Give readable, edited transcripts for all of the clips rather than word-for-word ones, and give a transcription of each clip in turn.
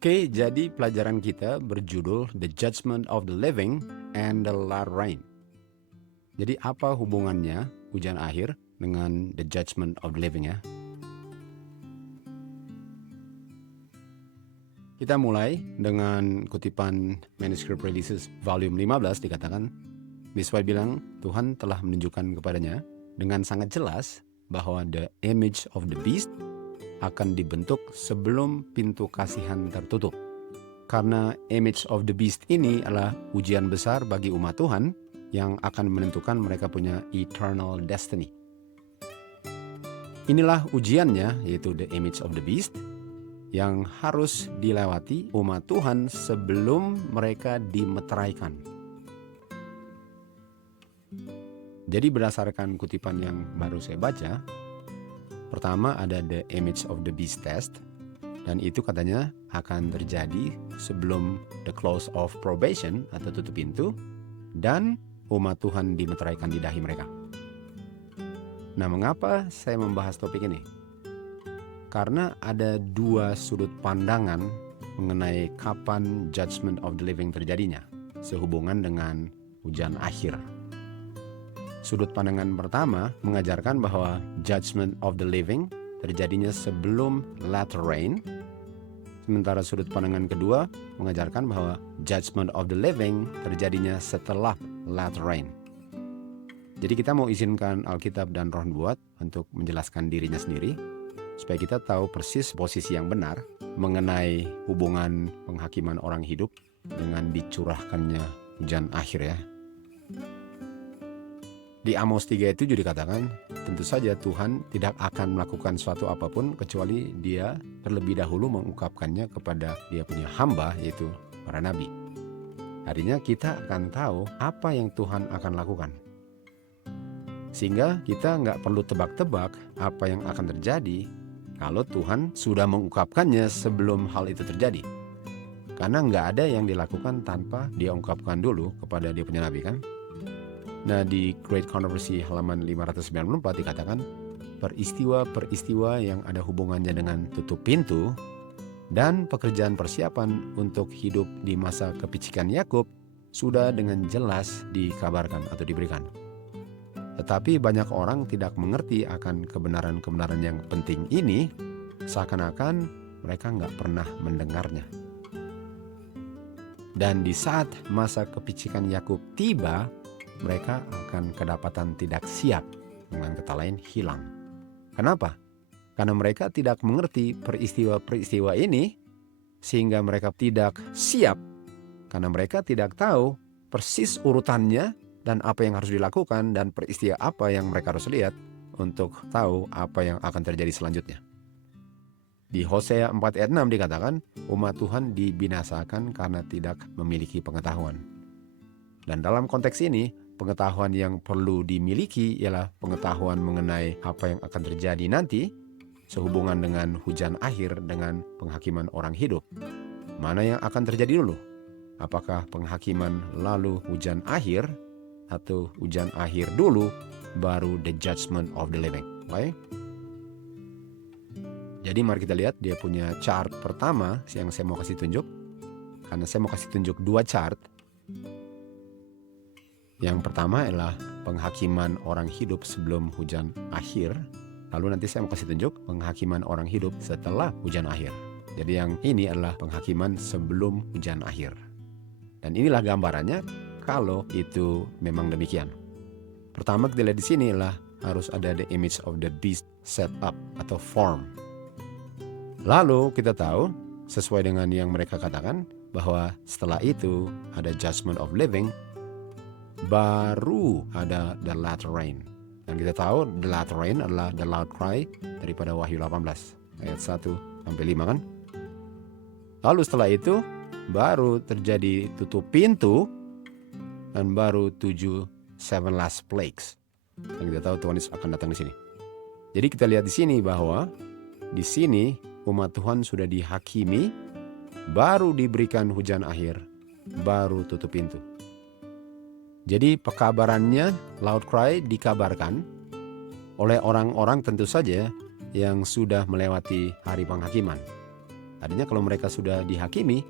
Oke, jadi pelajaran kita berjudul The Judgment of the Living and the Latter Rain. Jadi apa hubungannya hujan akhir dengan The Judgment of the Living ya? Kita mulai dengan kutipan Manuscript Releases volume 15 dikatakan, Miss White bilang Tuhan telah menunjukkan kepadanya dengan sangat jelas bahwa the image of the beast akan dibentuk sebelum pintu kasihan tertutup. Karena image of the beast ini adalah ujian besar bagi umat Tuhan yang akan menentukan mereka punya eternal destiny. Inilah ujiannya, yaitu the image of the beast, yang harus dilewati umat Tuhan sebelum mereka dimeteraikan. Jadi berdasarkan kutipan yang baru saya baca, pertama ada the image of the beast test, dan itu katanya akan terjadi sebelum the close of probation atau tutup pintu, dan umat Tuhan dimeteraikan di dahi mereka. Nah, mengapa saya membahas topik ini? Karena ada dua sudut pandangan mengenai kapan judgment of the living terjadinya, sehubungan dengan hujan akhir. Sudut pandangan pertama mengajarkan bahwa judgment of the living terjadinya sebelum latter rain. Sementara sudut pandangan kedua mengajarkan bahwa judgment of the living terjadinya setelah latter rain. Jadi kita mau izinkan Alkitab dan Roh Nubuat untuk menjelaskan dirinya sendiri, supaya kita tahu persis posisi yang benar mengenai hubungan penghakiman orang hidup dengan dicurahkannya hujan akhir ya. Di Amos 3:7 dikatakan, tentu saja Tuhan tidak akan melakukan suatu apapun kecuali Dia terlebih dahulu mengungkapkannya kepada Dia punya hamba, yaitu para nabi. Artinya kita akan tahu apa yang Tuhan akan lakukan. Sehingga kita nggak perlu tebak-tebak apa yang akan terjadi kalau Tuhan sudah mengungkapkannya sebelum hal itu terjadi. Karena nggak ada yang dilakukan tanpa Dia ungkapkan dulu kepada Dia punya nabi kan. Nah, di Great Controversy halaman 594 dikatakan, peristiwa-peristiwa yang ada hubungannya dengan tutup pintu dan pekerjaan persiapan untuk hidup di masa kepicikan Yakub sudah dengan jelas dikabarkan atau diberikan. Tetapi banyak orang tidak mengerti akan kebenaran-kebenaran yang penting ini, seakan-akan mereka nggak pernah mendengarnya. Dan di saat masa kepicikan Yakub tiba, mereka akan kedapatan tidak siap, dengan kata lain hilang. Kenapa? Karena mereka tidak mengerti peristiwa-peristiwa ini, sehingga mereka tidak siap, karena mereka tidak tahu persis urutannya dan apa yang harus dilakukan dan peristiwa apa yang mereka harus lihat untuk tahu apa yang akan terjadi selanjutnya. Di Hosea 4:6 dikatakan, umat Tuhan dibinasakan karena tidak memiliki pengetahuan. Dan dalam konteks ini, pengetahuan yang perlu dimiliki ialah pengetahuan mengenai apa yang akan terjadi nanti sehubungan dengan hujan akhir dengan penghakiman orang hidup. Mana yang akan terjadi dulu? Apakah penghakiman lalu hujan akhir atau hujan akhir dulu baru the judgment of the living? Okay? Jadi mari kita lihat dia punya chart pertama yang saya mau kasih tunjuk. Karena saya mau kasih tunjuk dua chart. Yang pertama adalah penghakiman orang hidup sebelum hujan akhir. Lalu nanti saya mau kasih tunjuk penghakiman orang hidup setelah hujan akhir. Jadi yang ini adalah penghakiman sebelum hujan akhir. Dan inilah gambarannya kalau itu memang demikian. Pertama kita lihat di sini adalah harus ada the image of the beast set up atau form. Lalu kita tahu sesuai dengan yang mereka katakan bahwa setelah itu ada judgment of living, baru ada the latter rain. Dan kita tahu the latter rain adalah the loud cry daripada Wahyu 18 ayat 1-5 kan. Lalu setelah itu baru terjadi tutup pintu dan baru 7 last plagues. Dan kita tahu Tuhan Yesus akan datang di sini. Jadi kita lihat di sini bahwa di sini umat Tuhan sudah dihakimi, baru diberikan hujan akhir, baru tutup pintu. Jadi pekabarannya, loud cry dikabarkan oleh orang-orang tentu saja yang sudah melewati hari penghakiman. Artinya kalau mereka sudah dihakimi,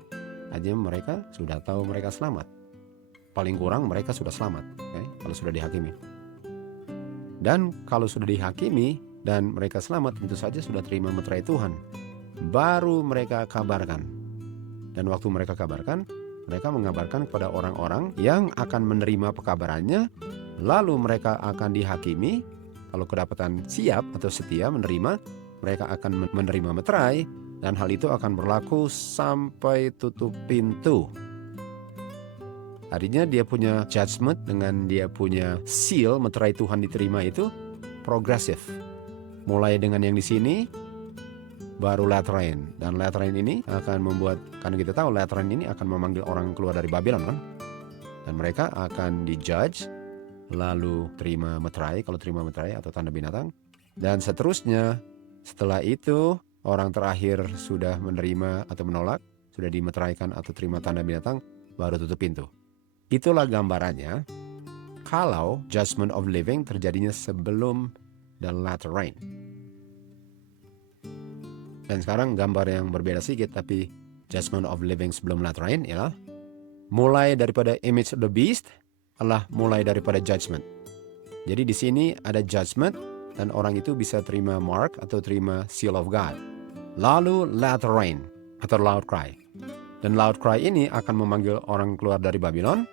artinya mereka sudah tahu mereka selamat. Paling kurang mereka sudah selamat, kalau sudah dihakimi. Dan kalau sudah dihakimi dan mereka selamat, tentu saja sudah terima meterai Tuhan. Baru mereka kabarkan. Dan waktu mereka kabarkan, mereka mengabarkan kepada orang-orang yang akan menerima pekabarannya. Lalu mereka akan dihakimi. Kalau kedapatan siap atau setia menerima, mereka akan menerima meterai. Dan hal itu akan berlaku sampai tutup pintu. Artinya dia punya judgment dengan dia punya seal, meterai Tuhan diterima itu progresif. Mulai dengan yang di sini, baru latter rain. Dan latter rain ini akan membuat, karena kita tahu latter rain ini akan memanggil orang keluar dari Babylon kan. Dan mereka akan dijudge, lalu terima meterai, kalau terima meterai atau tanda binatang. Dan seterusnya, setelah itu orang terakhir sudah menerima atau menolak, sudah dimeteraikan atau terima tanda binatang, baru tutup pintu. Itulah gambarannya kalau judgment of living terjadinya sebelum the latter rain. Dan sekarang gambar yang berbeda sedikit, tapi judgment of living sebelum latter rain ialah mulai daripada image of the beast adalah mulai daripada judgment. Jadi di sini ada judgment dan orang itu bisa terima mark atau terima seal of God. Lalu latter rain atau loud cry. Dan loud cry ini akan memanggil orang keluar dari Babylon.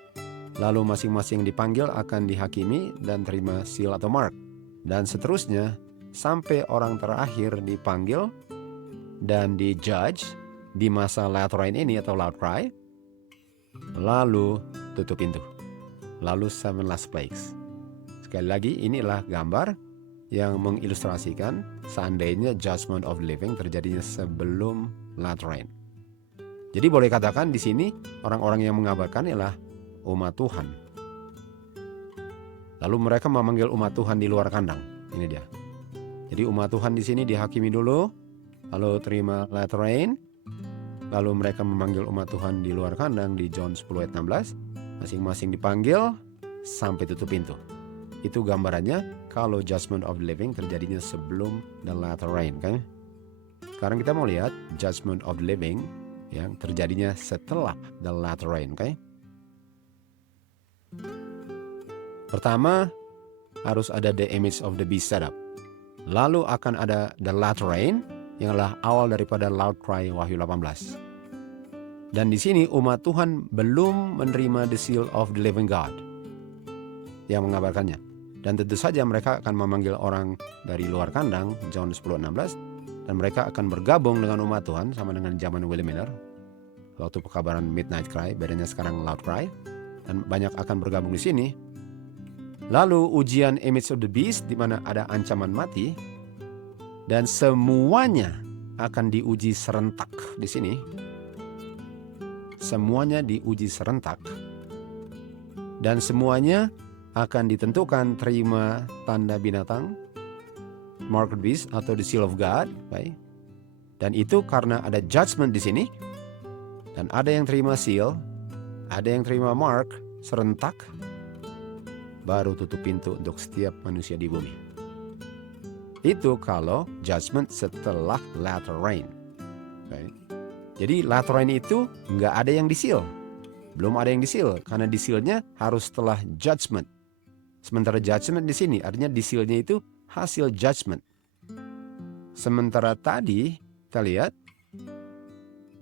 Lalu masing-masing dipanggil akan dihakimi dan terima seal atau mark. Dan seterusnya sampai orang terakhir dipanggil dan dijudge di masa latter rain ini atau loud cry. Lalu tutup pintu. Lalu 7 last plagues. Sekali lagi inilah gambar yang mengilustrasikan seandainya judgment of living terjadinya sebelum latter rain. Jadi boleh katakan di sini orang-orang yang mengabarkan ialah umat Tuhan. Lalu mereka memanggil umat Tuhan di luar kandang. Ini dia. Jadi umat Tuhan di sini dihakimi dulu, lalu terima latter rain, lalu mereka memanggil umat Tuhan di luar kandang di John 10 ayat 16. Masing-masing dipanggil sampai tutup pintu. Itu gambarannya kalau judgment of living terjadinya sebelum the latter rain kan. Sekarang kita mau lihat judgment of living yang terjadinya setelah the latter rain kan. Pertama harus ada the image of the beast setup. Lalu akan ada the latter rain yang adalah awal daripada loud cry Wahyu 18. Dan di sini umat Tuhan belum menerima the seal of the living God yang mengabarkannya. Dan tentu saja mereka akan memanggil orang dari luar kandang, John 10:16, dan mereka akan bergabung dengan umat Tuhan sama dengan zaman William Miller. Waktu pekabaran Midnight Cry, bedanya sekarang Loud Cry, dan banyak akan bergabung di sini. Lalu ujian image of the beast di mana ada ancaman mati, dan semuanya akan diuji serentak di sini. Semuanya diuji serentak. Dan semuanya akan ditentukan terima tanda binatang, mark of the beast atau the seal of God, baik. Dan itu karena ada judgment di sini. Dan ada yang terima seal, ada yang terima mark serentak, baru tutup pintu untuk setiap manusia di bumi. Itu kalau judgment setelah latter rain. Baik. Jadi latter rain itu nggak ada yang di-seal. Belum ada yang di-seal, karena di-sealnya harus setelah judgment. Sementara judgment di sini, artinya di-sealnya itu hasil judgment. Sementara tadi kita lihat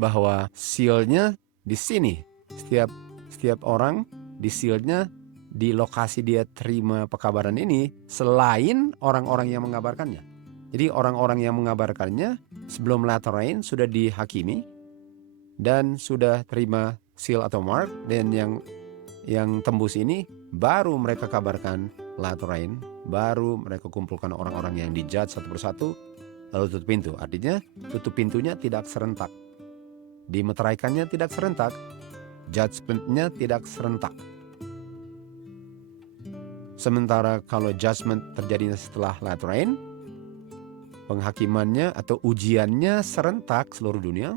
bahwa sealnya di sini. Setiap orang di-sealnya di lokasi dia terima pekabaran ini selain orang-orang yang mengabarkannya. Jadi orang-orang yang mengabarkannya sebelum latter rain sudah dihakimi dan sudah terima seal atau mark, dan yang tembus ini baru mereka kabarkan latter rain, baru mereka kumpulkan orang-orang yang dijudge satu persatu lalu tutup pintu. Artinya tutup pintunya tidak serentak, dimeteraikannya tidak serentak, judgmentnya tidak serentak. Sementara kalau judgment terjadinya setelah latter rain, penghakimannya atau ujiannya serentak seluruh dunia.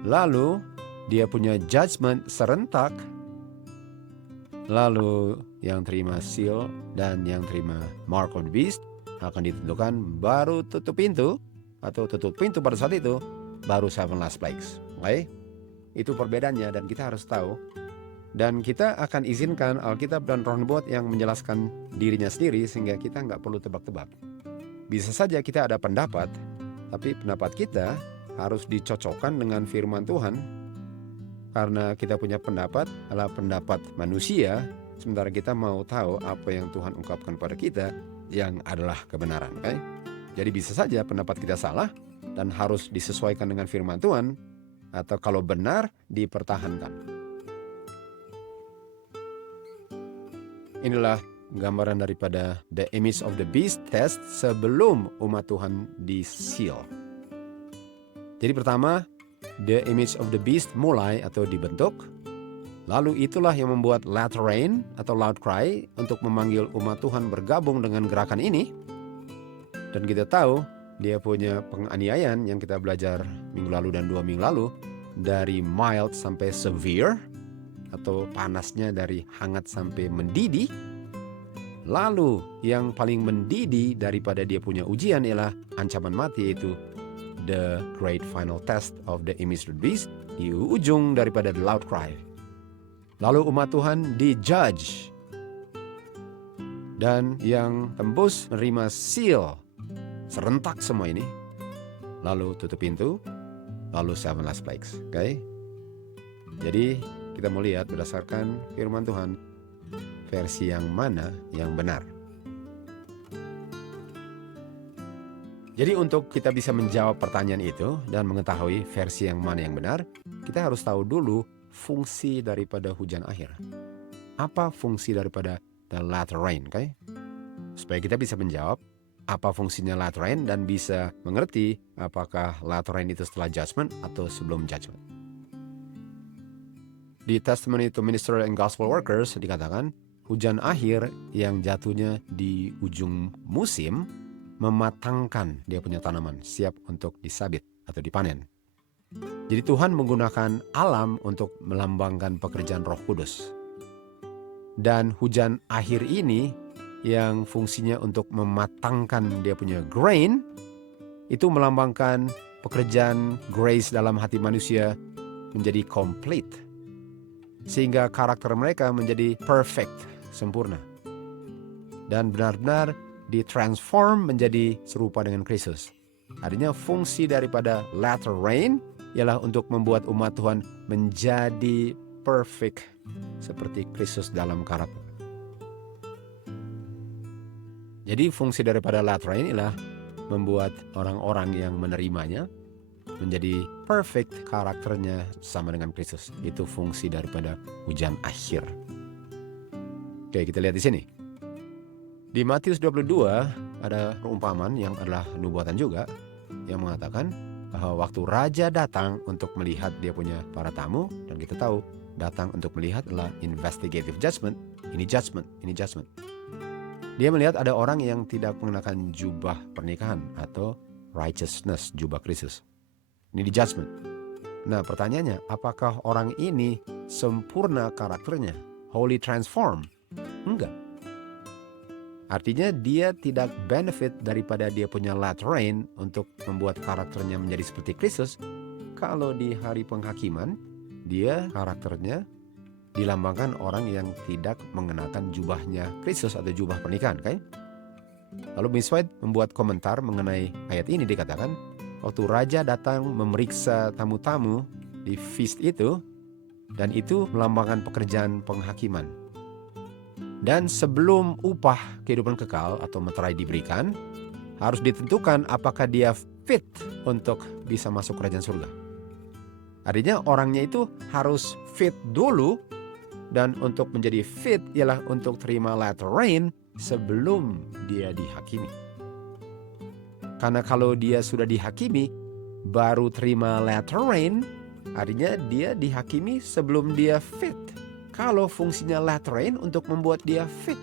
Lalu dia punya judgment serentak. Lalu yang terima seal dan yang terima mark of the beast akan ditentukan, baru tutup pintu atau tutup pintu pada saat itu baru 7 last plagues. Oke? Itu perbedaannya dan kita harus tahu. Dan kita akan izinkan Alkitab dan Roh Nubuat yang menjelaskan dirinya sendiri sehingga kita nggak perlu tebak-tebak. Bisa saja kita ada pendapat, tapi pendapat kita harus dicocokkan dengan firman Tuhan. Karena kita punya pendapat adalah pendapat manusia, sementara kita mau tahu apa yang Tuhan ungkapkan pada kita yang adalah kebenaran. Okay? Jadi bisa saja pendapat kita salah dan harus disesuaikan dengan firman Tuhan, atau kalau benar dipertahankan. Inilah gambaran daripada the image of the beast test sebelum umat Tuhan di-seal. Jadi pertama, the image of the beast mulai atau dibentuk. Lalu itulah yang membuat latter rain atau loud cry untuk memanggil umat Tuhan bergabung dengan gerakan ini. Dan kita tahu dia punya penganiayaan yang kita belajar minggu lalu dan 2 minggu lalu. Dari mild sampai severe, atau panasnya dari hangat sampai mendidih. Lalu yang paling mendidih daripada dia punya ujian ialah ancaman mati, yaitu the great final test of the image of the beast, di ujung daripada the loud cry. Lalu umat Tuhan di-judge. Dan yang tembus menerima seal serentak semua ini. Lalu tutup pintu. Lalu 7 last plagues. Okay? Jadi kita mau lihat berdasarkan firman Tuhan versi yang mana yang benar. Jadi untuk kita bisa menjawab pertanyaan itu dan mengetahui versi yang mana yang benar, kita harus tahu dulu fungsi daripada hujan akhir. Apa fungsi daripada the latter rain, okay? Supaya kita bisa menjawab apa fungsinya latter rain dan bisa mengerti apakah latter rain itu setelah judgment atau sebelum judgment. Di Testimony to Minister and Gospel Workers dikatakan hujan akhir yang jatuhnya di ujung musim mematangkan dia punya tanaman siap untuk disabit atau dipanen. Jadi Tuhan menggunakan alam untuk melambangkan pekerjaan Roh Kudus. Dan hujan akhir ini yang fungsinya untuk mematangkan dia punya grain, itu melambangkan pekerjaan grace dalam hati manusia menjadi complete. Sehingga karakter mereka menjadi perfect, sempurna. Dan benar-benar ditransform menjadi serupa dengan Kristus. Artinya fungsi daripada latter rain ialah untuk membuat umat Tuhan menjadi perfect seperti Kristus dalam karakter. Jadi fungsi daripada latter rain ialah membuat orang-orang yang menerimanya menjadi perfect karakternya sama dengan Kristus. Itu fungsi daripada hujan akhir. Oke, kita lihat di sini. Di Matius 22 ada perumpamaan yang adalah nubuatan juga yang mengatakan bahwa waktu raja datang untuk melihat dia punya para tamu, dan kita tahu datang untuk melihat adalah investigative judgment. Ini judgment, ini judgment. Dia melihat ada orang yang tidak mengenakan jubah pernikahan atau righteousness, jubah Kristus. Ini di judgment. Nah pertanyaannya, apakah orang ini sempurna karakternya? Wholly transform? Enggak. Artinya dia tidak benefit daripada dia punya latter rain untuk membuat karakternya menjadi seperti Kristus. Kalau di hari penghakiman, dia karakternya dilambangkan orang yang tidak mengenakan jubahnya Kristus atau jubah pernikahan, kan? Lalu Miss White membuat komentar mengenai ayat ini, dikatakan waktu raja datang memeriksa tamu-tamu di feast itu, dan itu melambangkan pekerjaan penghakiman. Dan sebelum upah kehidupan kekal atau meterai diberikan, harus ditentukan apakah dia fit untuk bisa masuk kerajaan surga. Artinya orangnya itu harus fit dulu, dan untuk menjadi fit ialah untuk terima latter rain sebelum dia dihakimi. Karena kalau dia sudah dihakimi baru terima latter rain, artinya dia dihakimi sebelum dia fit. Kalau fungsinya latter rain untuk membuat dia fit.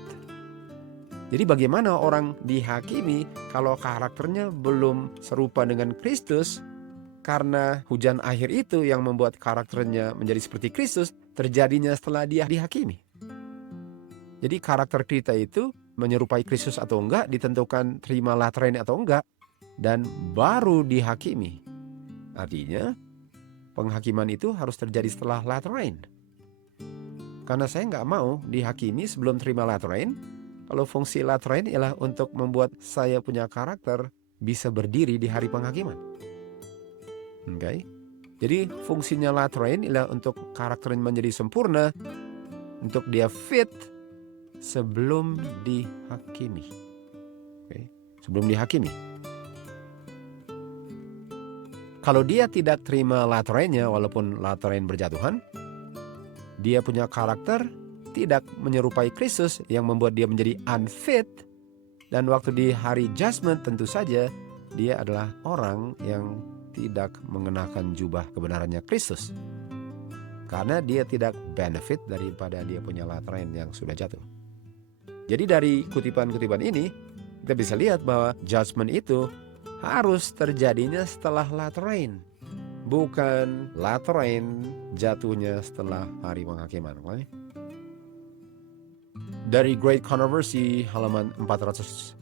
Jadi bagaimana orang dihakimi kalau karakternya belum serupa dengan Kristus? Karena hujan akhir itu yang membuat karakternya menjadi seperti Kristus terjadinya setelah dia dihakimi. Jadi karakter kita itu menyerupai Kristus atau enggak ditentukan terima latter rain atau enggak, dan baru dihakimi. Artinya, penghakiman itu harus terjadi setelah latter rain. Karena saya nggak mau dihakimi sebelum terima latter rain. Kalau fungsi latter rain ialah untuk membuat saya punya karakter bisa berdiri di hari penghakiman. Oke? Jadi fungsinya latter rain ialah untuk karakternya menjadi sempurna, untuk dia fit sebelum dihakimi. Oke? Sebelum dihakimi. Kalau dia tidak terima latter rain-nya, walaupun latter rain berjatuhan, dia punya karakter tidak menyerupai Kristus yang membuat dia menjadi unfit. Dan waktu di hari judgment tentu saja dia adalah orang yang tidak mengenakan jubah kebenarannya Kristus. Karena dia tidak benefit daripada dia punya latter rain yang sudah jatuh. Jadi dari kutipan-kutipan ini kita bisa lihat bahwa judgment itu harus terjadinya setelah latter rain. Bukan latter rain jatuhnya setelah hari penghakiman. Dari Great Controversy halaman 489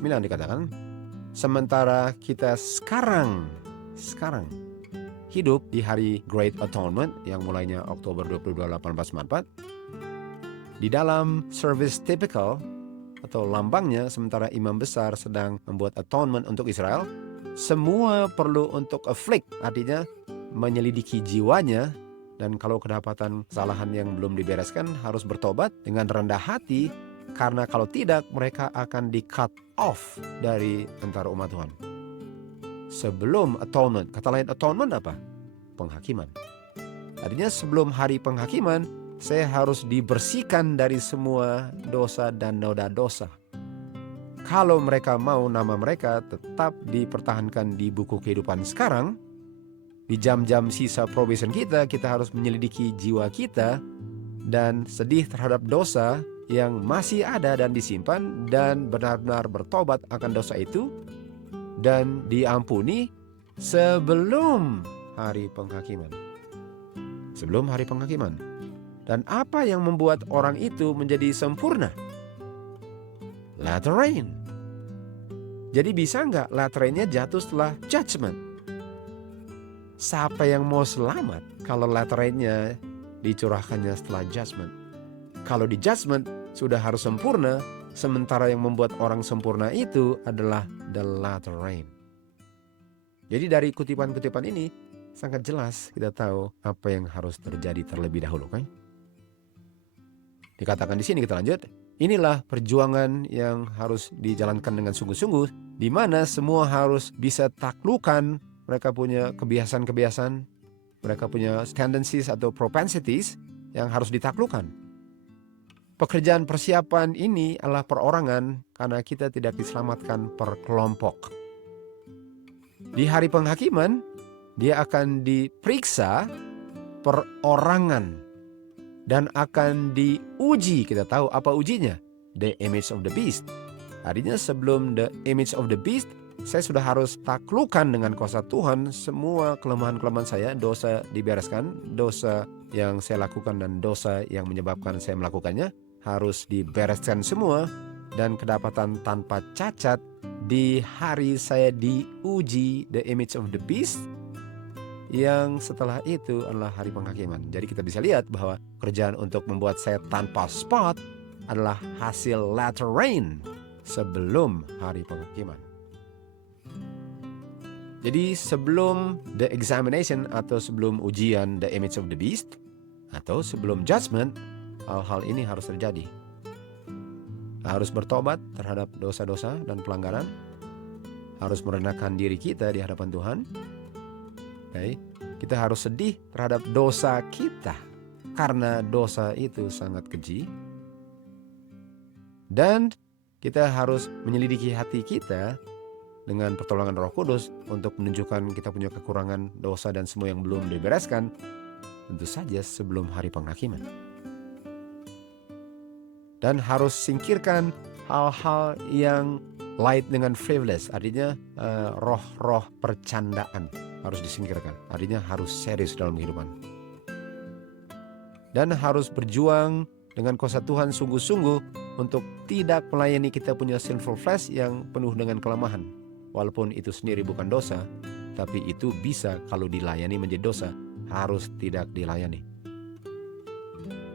dikatakan, sementara kita sekarang hidup di hari Great Atonement yang mulainya Oktober 22, 1894, di dalam service typical atau lambangnya sementara imam besar sedang membuat atonement untuk Israel, semua perlu untuk afflict, artinya menyelidiki jiwanya, dan kalau kedapatan kesalahan yang belum dibereskan harus bertobat dengan rendah hati, karena kalau tidak mereka akan di-cut off dari antara umat Tuhan. Sebelum atonement, kata lain atonement apa? Penghakiman. Artinya sebelum hari penghakiman, saya harus dibersihkan dari semua dosa dan noda dosa. Kalau mereka mau nama mereka tetap dipertahankan di buku kehidupan sekarang, di jam-jam sisa probation kita harus menyelidiki jiwa kita dan sedih terhadap dosa yang masih ada dan disimpan, dan benar-benar bertobat akan dosa itu dan diampuni sebelum hari penghakiman. Sebelum hari penghakiman. Dan apa yang membuat orang itu menjadi sempurna? Latter rain. Jadi bisa nggak latter rain-nya jatuh setelah judgment? Siapa yang mau selamat kalau latter rain-nya dicurahkannya setelah judgment? Kalau di judgment sudah harus sempurna, sementara yang membuat orang sempurna itu adalah the latter rain. Jadi dari kutipan-kutipan ini sangat jelas kita tahu apa yang harus terjadi terlebih dahulu, kan? Dikatakan di sini, kita lanjut. Inilah perjuangan yang harus dijalankan dengan sungguh-sungguh, di mana semua harus bisa taklukan. Mereka punya kebiasaan-kebiasaan, mereka punya tendencies atau propensities yang harus ditaklukkan. Pekerjaan persiapan ini adalah perorangan karena kita tidak diselamatkan per kelompok. Di hari penghakiman, dia akan diperiksa perorangan. Dan akan diuji, kita tahu apa ujinya? The image of the beast. Artinya sebelum the image of the beast, saya sudah harus taklukkan dengan kuasa Tuhan semua kelemahan-kelemahan saya, dosa dibereskan, dosa yang saya lakukan dan dosa yang menyebabkan saya melakukannya harus dibereskan semua, dan kedapatan tanpa cacat di hari saya diuji the image of the beast, yang setelah itu adalah hari penghakiman. Jadi kita bisa lihat bahwa kerjaan untuk membuat saya tanpa spot adalah hasil latter rain sebelum hari penghakiman. Jadi sebelum the examination atau sebelum ujian the image of the beast atau sebelum judgment, hal-hal ini harus terjadi. Harus bertobat terhadap dosa-dosa dan pelanggaran, harus merendahkan diri kita di hadapan Tuhan. Okay. Kita harus sedih terhadap dosa kita karena dosa itu sangat keji. Dan kita harus menyelidiki hati kita dengan pertolongan Roh Kudus untuk menunjukkan kita punya kekurangan dosa dan semua yang belum dibereskan, tentu saja sebelum hari penghakiman. Dan harus singkirkan hal-hal yang light dengan frivolous, artinya roh-roh percandaan harus disingkirkan, artinya harus serius dalam kehidupan. Dan harus berjuang dengan kuasa Tuhan sungguh-sungguh untuk tidak melayani kita punya sinful flesh yang penuh dengan kelemahan. Walaupun itu sendiri bukan dosa, tapi itu bisa kalau dilayani menjadi dosa, harus tidak dilayani.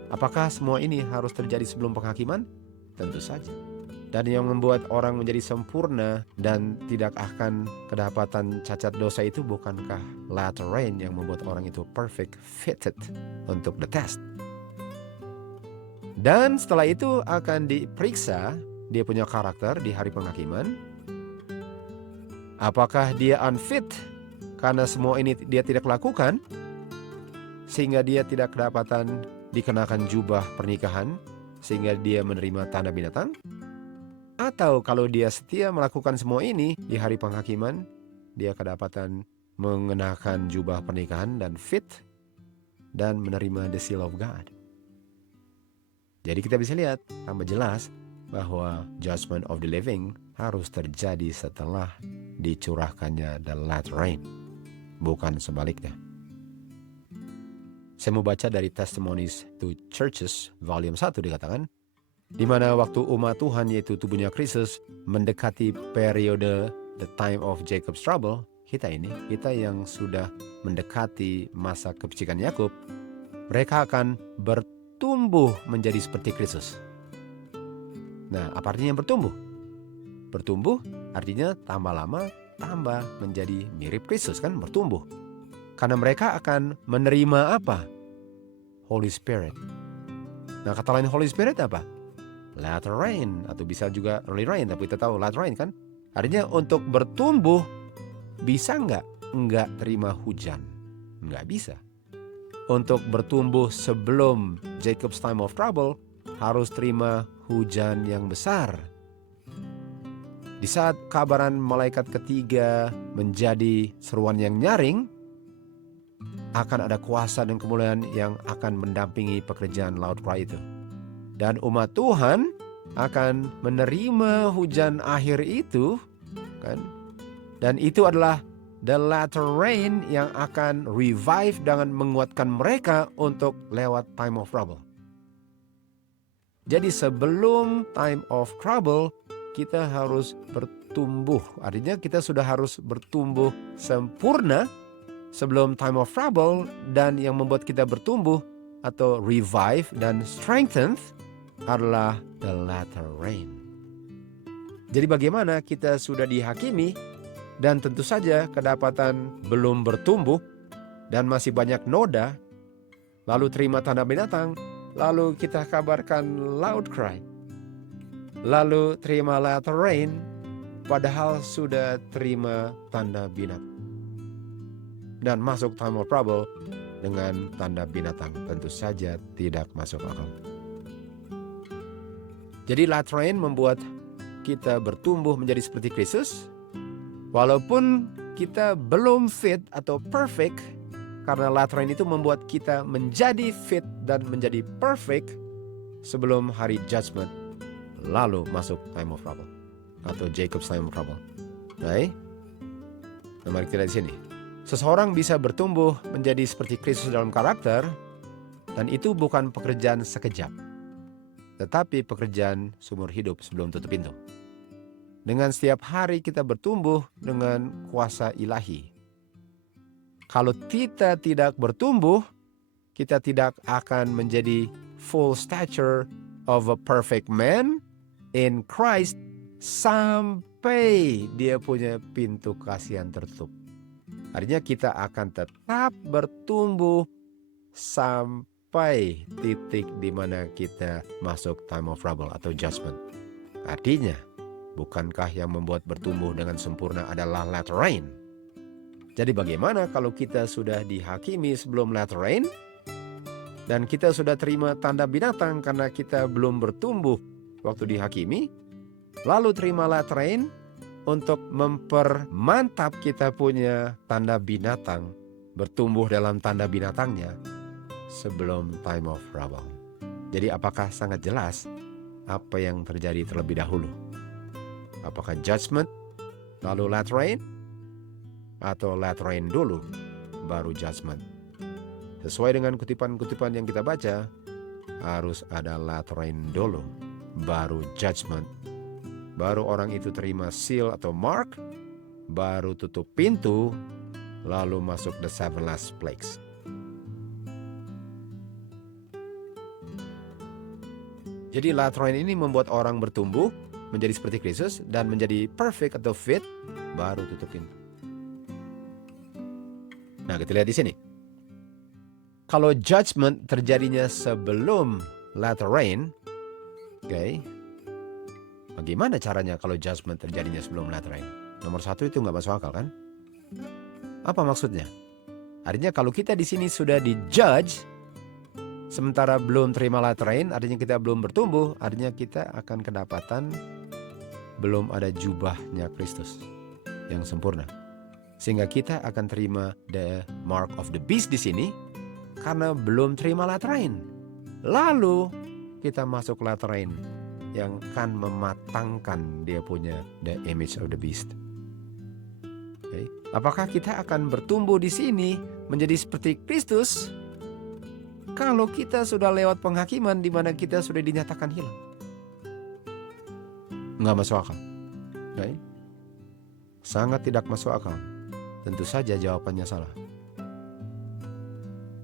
Apakah semua ini harus terjadi sebelum penghakiman? Tentu saja. Dan yang membuat orang menjadi sempurna dan tidak akan kedapatan cacat dosa itu bukankah latter rain yang membuat orang itu perfect fitted untuk the test? Dan setelah itu akan diperiksa dia punya karakter di hari penghakiman. Apakah dia unfit karena semua ini dia tidak lakukan, sehingga dia tidak kedapatan dikenakan jubah pernikahan, sehingga dia menerima tanda binatang? Atau kalau dia setia melakukan semua ini di hari penghakiman, dia kedapatan mengenakan jubah pernikahan dan fit dan menerima the seal of God. Jadi kita bisa lihat tambah jelas bahwa judgment of the living harus terjadi setelah dicurahkannya the latter rain, bukan sebaliknya. Saya mau baca dari Testimonies to Churches volume 1 dikatakan, di mana waktu umat Tuhan yaitu tubuhnya Kristus mendekati periode the time of Jacob's trouble, kita yang sudah mendekati masa kepicikan Yakub, mereka akan bertumbuh menjadi seperti Kristus. Nah, apa artinya bertumbuh? Bertumbuh artinya tambah lama tambah menjadi mirip Kristus, kan bertumbuh. Karena mereka akan menerima apa? Holy Spirit. Nah, kata lain Holy Spirit apa? Latter rain, atau bisa juga early rain, tapi kita tahu latter rain kan. Artinya untuk bertumbuh bisa nggak terima hujan? Nggak bisa. Untuk bertumbuh sebelum Jacob's time of trouble harus terima hujan yang besar. Di saat kabaran malaikat ketiga menjadi seruan yang nyaring, akan ada kuasa dan kemuliaan yang akan mendampingi pekerjaan loud cry itu. Dan umat Tuhan akan menerima hujan akhir itu, kan? Dan itu adalah the latter rain yang akan revive dan menguatkan mereka untuk lewat time of trouble. Jadi sebelum time of trouble, kita harus bertumbuh. Artinya kita sudah harus bertumbuh sempurna sebelum time of trouble, dan yang membuat kita bertumbuh atau revive dan strengthen adalah the latter rain. Jadi bagaimana kita sudah dihakimi dan tentu saja kedapatan belum bertumbuh dan masih banyak noda, lalu terima tanda binatang, lalu kita kabarkan loud cry, lalu terima latter rain, padahal sudah terima tanda binatang. Dan masuk time of trouble dengan tanda binatang, tentu saja tidak masuk akal. Jadi latter rain membuat kita bertumbuh menjadi seperti Kristus, walaupun kita belum fit atau perfect, karena latter rain itu membuat kita menjadi fit dan menjadi perfect sebelum hari judgment, lalu masuk time of trouble atau Jacob's time of trouble. Baik, mari kita lihat di sini. Seseorang bisa bertumbuh menjadi seperti Kristus dalam karakter, dan itu bukan pekerjaan sekejap, tetapi pekerjaan seumur hidup sebelum tutup pintu. Dengan setiap hari kita bertumbuh dengan kuasa ilahi. Kalau kita tidak bertumbuh, kita tidak akan menjadi full stature of a perfect man in Christ sampai dia punya pintu kasihan tertutup. Artinya kita akan tetap bertumbuh sampai titik di mana kita masuk time of trouble atau judgment. Artinya, bukankah yang membuat bertumbuh dengan sempurna adalah latter rain? Jadi bagaimana kalau kita sudah dihakimi sebelum latter rain, dan kita sudah terima tanda binatang karena kita belum bertumbuh waktu dihakimi, lalu terima latter rain untuk mempermantap kita punya tanda binatang, bertumbuh dalam tanda binatangnya sebelum time of trouble. Jadi apakah sangat jelas apa yang terjadi terlebih dahulu? Apakah judgment lalu latter rain, atau latter rain dulu baru judgment? Sesuai dengan kutipan-kutipan yang kita baca, harus ada latter rain dulu baru judgment. Baru orang itu terima seal atau mark, baru tutup pintu lalu masuk the seven last plagues. Jadi lateran ini membuat orang bertumbuh menjadi seperti Kristus dan menjadi perfect atau fit, baru tutup pintu. Nah, kita lihat di sini. Kalau judgment terjadinya sebelum latter rain, oke, bagaimana caranya kalau judgment terjadinya sebelum latter rain? Nomor satu, itu nggak masuk akal kan? Apa maksudnya? Artinya kalau kita di sini sudah dijudge, sementara belum terima latter rain, artinya kita belum bertumbuh, artinya kita akan kedapatan belum ada jubahnya Kristus yang sempurna. Sehingga kita akan terima the mark of the beast di sini karena belum terima latter rain. Lalu kita masuk latter rain yang akan mematangkan dia punya the image of the beast. Okay. Apakah kita akan bertumbuh di sini menjadi seperti Kristus kalau kita sudah lewat penghakiman di mana kita sudah dinyatakan hilang? Nggak masuk akal. Okay. Sangat tidak masuk akal. Tentu saja jawabannya salah.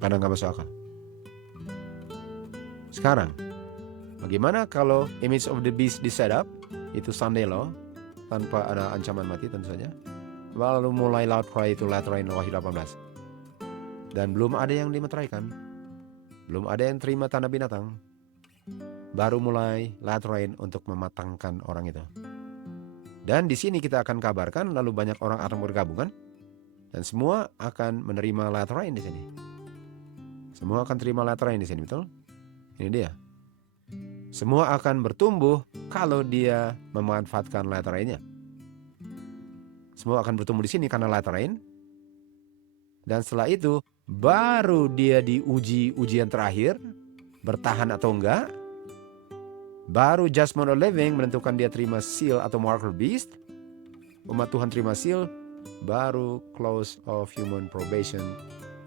Karena nggak masuk akal. Sekarang, bagaimana kalau image of the beast di setup, itu Sunday law, tanpa ada ancaman mati tentu saja. Lalu mulai loud cry itu latter rain Wahyu 18. Dan belum ada yang dimeteraikan. Belum ada yang terima tanda binatang. Baru mulai latter rain untuk mematangkan orang itu. Dan di sini kita akan kabarkan, lalu banyak orang akan bergabung kan? Dan semua akan menerima latter rain di sini. Semua akan terima latter rain di sini, betul? Ini dia. Semua akan bertumbuh kalau dia memanfaatkan latter rainnya. Semua akan bertumbuh di sini karena latter rain. Dan setelah itu baru dia diuji ujian terakhir, bertahan atau enggak. Baru judgment of living menentukan dia terima seal atau marker beast. Umat Tuhan terima seal, baru close of human probation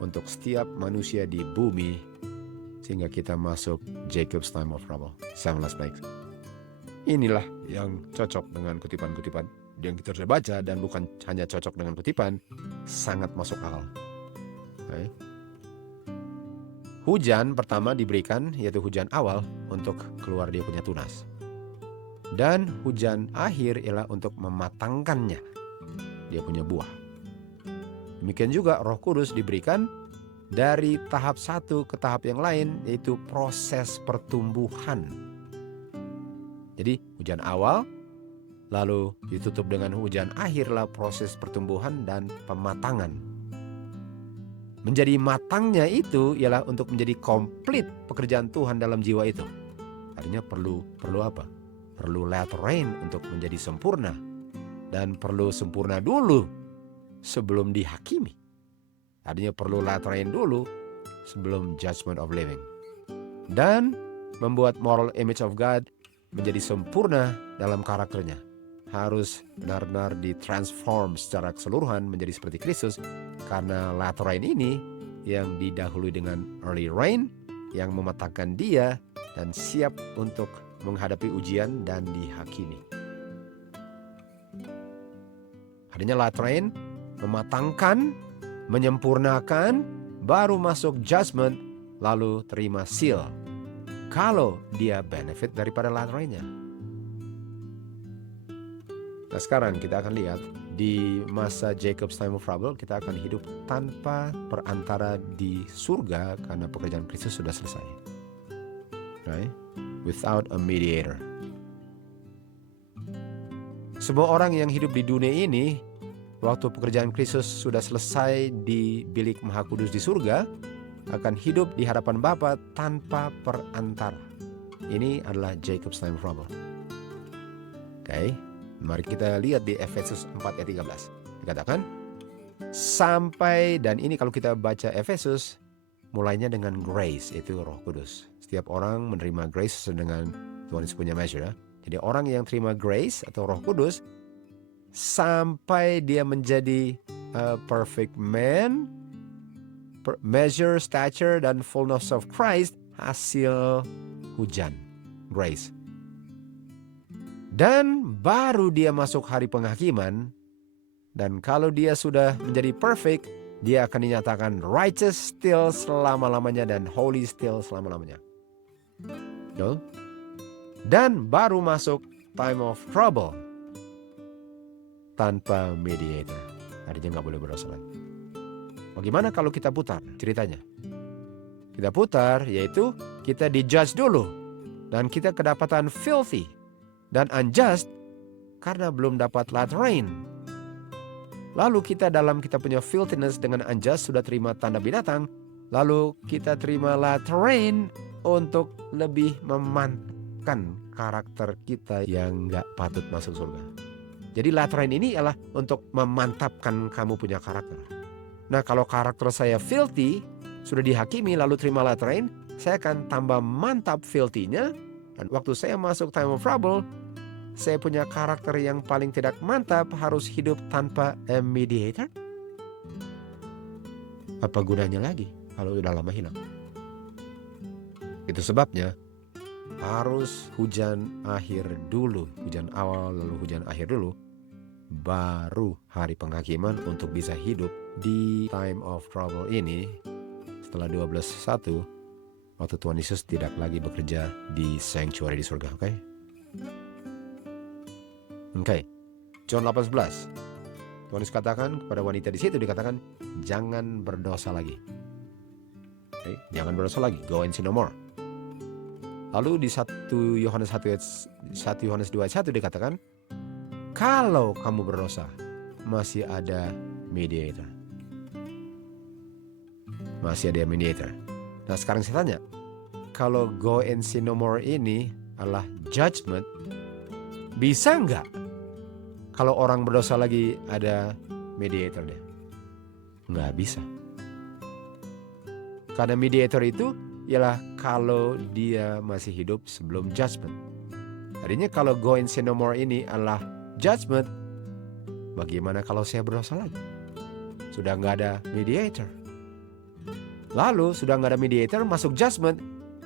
untuk setiap manusia di bumi, sehingga kita masuk Jacob's time of trouble, 17 plagues. Inilah yang cocok dengan kutipan-kutipan yang kita sudah baca, dan bukan hanya cocok dengan kutipan, sangat masuk akal. Okay. Hujan pertama diberikan, yaitu hujan awal, untuk keluar dia punya tunas. Dan hujan akhir ialah untuk mematangkannya, dia punya buah. Demikian juga Roh Kudus diberikan dari tahap satu ke tahap yang lain, yaitu proses pertumbuhan. Jadi hujan awal, lalu ditutup dengan hujan akhirlah proses pertumbuhan dan pematangan. Menjadi matangnya itu ialah untuk menjadi komplit pekerjaan Tuhan dalam jiwa itu. Artinya perlu apa? Perlu latter rain untuk menjadi sempurna. Dan perlu sempurna dulu sebelum dihakimi. Artinya perlu latter rain dulu sebelum judgment of living. Dan membuat moral image of God menjadi sempurna dalam karakternya. Harus benar-benar ditransform secara keseluruhan menjadi seperti Kristus. Karena latter rain ini yang didahului dengan early rain yang mematangkan dia dan siap untuk menghadapi ujian dan dihakimi. Artinya latter rain mematangkan, menyempurnakan, baru masuk judgment, lalu terima seal. Kalau dia benefit daripada latter rainnya. Nah sekarang kita akan lihat di masa Jacob's time of trouble, kita akan hidup tanpa perantara di surga karena pekerjaan Kristus sudah selesai. Right? Without a mediator. Semua orang yang hidup di dunia ini, waktu pekerjaan Kristus sudah selesai di bilik Maha Kudus di surga, akan hidup di hadapan Bapa tanpa perantara. Ini adalah Jacob's time of trouble. Oke. Mari kita lihat di Efesus 4 ayat 13. Dikatakan, sampai, dan ini kalau kita baca Efesus, mulainya dengan grace, itu Roh Kudus. Setiap orang menerima grace dengan Tuhan Yesus punya measure. Ya. Jadi orang yang terima grace atau Roh Kudus, sampai dia menjadi perfect man, measure, stature, dan fullness of Christ, hasil hujan, grace. Dan baru dia masuk hari penghakiman, Dan kalau dia sudah menjadi perfect, dia akan dinyatakan righteous still selama-lamanya dan holy still selama-lamanya. Betul? Dan baru masuk time of trouble tanpa mediator. Artinya nggak boleh berdosa lagi. Bagaimana kalau kita putar ceritanya? Kita putar, yaitu kita dijudge dulu. Dan kita kedapatan filthy dan unjust karena belum dapat latter rain. Lalu kita punya filthiness dengan unjust sudah terima tanda binatang. Lalu kita terima latter rain untuk lebih memantapkan karakter kita yang gak patut masuk surga. Jadi latter rain ini adalah untuk memantapkan kamu punya karakter. Nah, kalau karakter saya filthy, sudah dihakimi lalu terima latter rain, saya akan tambah mantap filthy-nya. Dan waktu saya masuk time of trouble, saya punya karakter yang paling tidak mantap, harus hidup tanpa mediator. Apa gunanya lagi kalau udah lama hilang? Itu sebabnya harus hujan akhir dulu, hujan awal lalu hujan akhir dulu, baru hari penghakiman untuk bisa hidup di time of trouble ini. Setelah 12:1, waktu Tuhan Yesus tidak lagi bekerja di sanctuary di surga, oke? Oke, John 18. Tuhan Yesus katakan kepada wanita di situ, dikatakan jangan berdosa lagi. Okay? Jangan berdosa lagi, go and sin no more. Lalu di 1 Yohanes 2:1 dikatakan, kalau kamu berdosa, masih ada mediator. Masih ada mediator. Nah, sekarang saya tanya, kalau go and sin no more ini adalah judgment, bisa nggak kalau orang berdosa lagi ada mediatornya? Nggak bisa. Karena mediator itu ialah kalau dia masih hidup sebelum judgment. Tadinya kalau go and sin no more ini adalah judgment, bagaimana kalau saya berdosa lagi? Sudah nggak ada mediator. Lalu sudah nggak ada mediator, masuk judgment,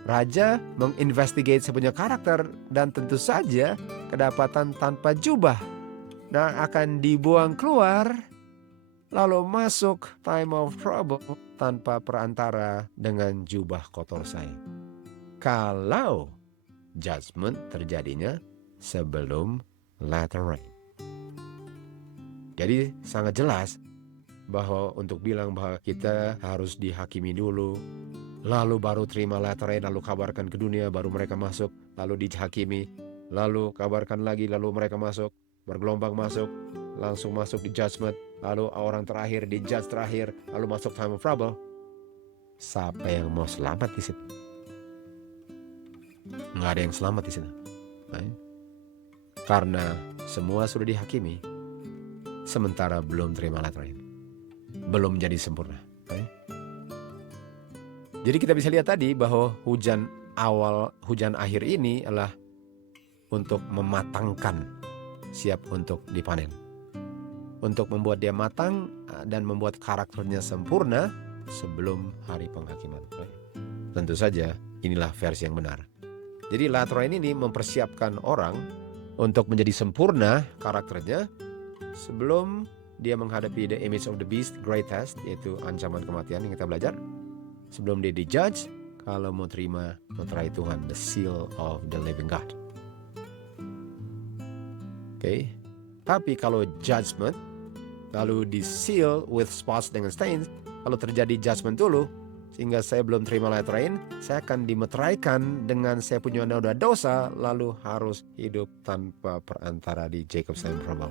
raja menginvestigate sepunya karakter dan tentu saja kedapatan tanpa jubah. Nah, akan dibuang keluar, lalu masuk time of trouble tanpa perantara dengan jubah kotor saya. Kalau judgment terjadinya sebelum latter rain. Jadi sangat jelas bahwa untuk bilang bahwa kita harus dihakimi dulu, lalu baru terima latter rain, lalu kabarkan ke dunia, baru mereka masuk, lalu dihakimi, lalu kabarkan lagi, lalu mereka masuk, bergelombang masuk, langsung masuk di judgment, lalu orang terakhir di judge terakhir, lalu masuk time of trouble. Siapa yang mau selamat di situ? Nggak ada yang selamat di situ. Karena semua sudah dihakimi, sementara belum terima latter rain, belum jadi sempurna. Jadi kita bisa lihat tadi bahwa hujan akhir ini adalah untuk mematangkan, siap untuk dipanen, untuk membuat dia matang dan membuat karakternya sempurna sebelum hari penghakiman. Tentu saja inilah versi yang benar. Jadi latter rain ini mempersiapkan orang untuk menjadi sempurna karakternya sebelum dia menghadapi the image of the beast, great test, yaitu ancaman kematian yang kita belajar. Sebelum dia dijudge, kalau mau terima meterai Tuhan, the seal of the living God. Oke. Tapi kalau judgment, lalu di seal with spots dengan stains, kalau terjadi judgment dulu, sehingga saya belum terima latter rain, saya akan dimeteraikan dengan saya punya noda dosa, lalu harus hidup tanpa perantara di Jacob's time trouble.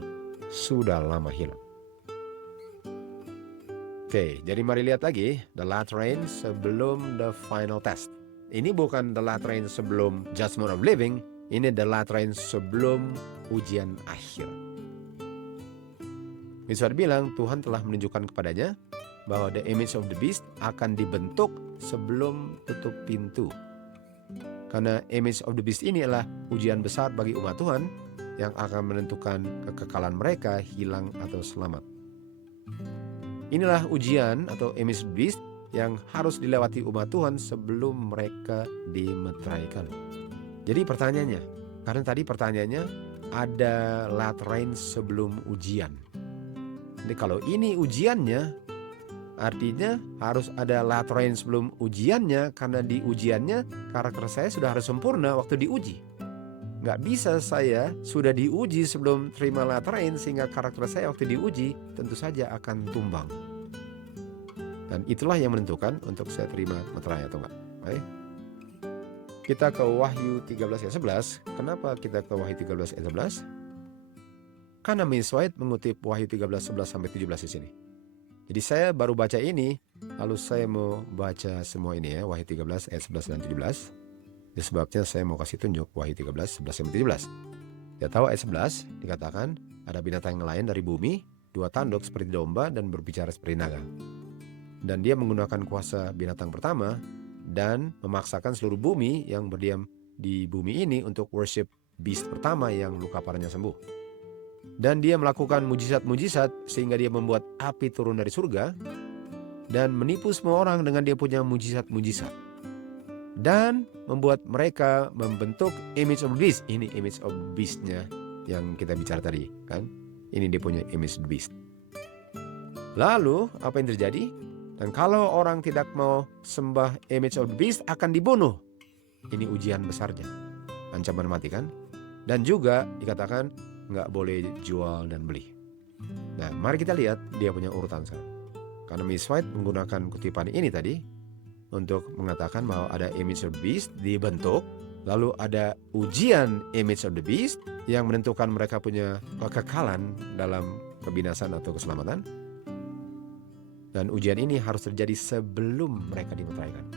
Sudah lama hilang. Oke, jadi mari lihat lagi the latter rain sebelum the final test. Ini bukan the latter rain sebelum judgment of living, ini the latter rain sebelum ujian akhir. Yesus bilang Tuhan telah menunjukkan kepadanya bahwa the image of the beast akan dibentuk sebelum tutup pintu. Karena image of the beast ini adalah ujian besar bagi umat Tuhan yang akan menentukan kekekalan mereka hilang atau selamat. Inilah ujian atau image of the beast yang harus dilewati umat Tuhan sebelum mereka dimeteraikan. Jadi pertanyaannya, karena tadi pertanyaannya ada latter rain sebelum ujian. Jadi kalau ini ujiannya, artinya harus ada lateral rain sebelum ujiannya, karena di ujiannya karakter saya sudah harus sempurna waktu diuji. Nggak bisa saya sudah diuji sebelum terima lateral rain, sehingga karakter saya waktu diuji tentu saja akan tumbang. Dan itulah yang menentukan untuk saya terima materai atau enggak. Baik. Kita ke Wahyu 13 ayat 11. Kenapa kita ke Wahyu 13 ayat 11? Karena Miss White mengutip Wahyu 13, 11 sampai 17 di sini. Jadi saya baru baca ini, lalu saya mau baca semua ini ya, Wahyu 13 ayat 11 dan 17. Itu sebabnya saya mau kasih tunjuk Wahyu 13, 11 sampai 17. Kita tahu ayat 11 dikatakan ada binatang yang lain dari bumi, 2 tanduk seperti domba dan berbicara seperti naga. Dan dia menggunakan kuasa binatang pertama dan memaksakan seluruh bumi yang berdiam di bumi ini untuk worship beast pertama yang luka parahnya sembuh. Dan dia melakukan mujizat-mujizat sehingga dia membuat api turun dari surga dan menipu semua orang dengan dia punya mujizat-mujizat. Dan membuat mereka membentuk image of the beast. Ini image of the beast-nya yang kita bicara tadi, kan? Ini dia punya image of the beast. Lalu apa yang terjadi? Dan kalau orang tidak mau sembah image of the beast akan dibunuh. Ini ujian besarnya. Ancaman mati, kan? Dan juga dikatakan nggak boleh jual dan beli. Nah, mari kita lihat dia punya urutan sekarang. Karena Miss White menggunakan kutipan ini tadi untuk mengatakan bahwa ada image of the beast dibentuk, lalu ada ujian image of the beast yang menentukan mereka punya kekekalan dalam kebinasan atau keselamatan. Dan ujian ini harus terjadi sebelum mereka dimeteraikan.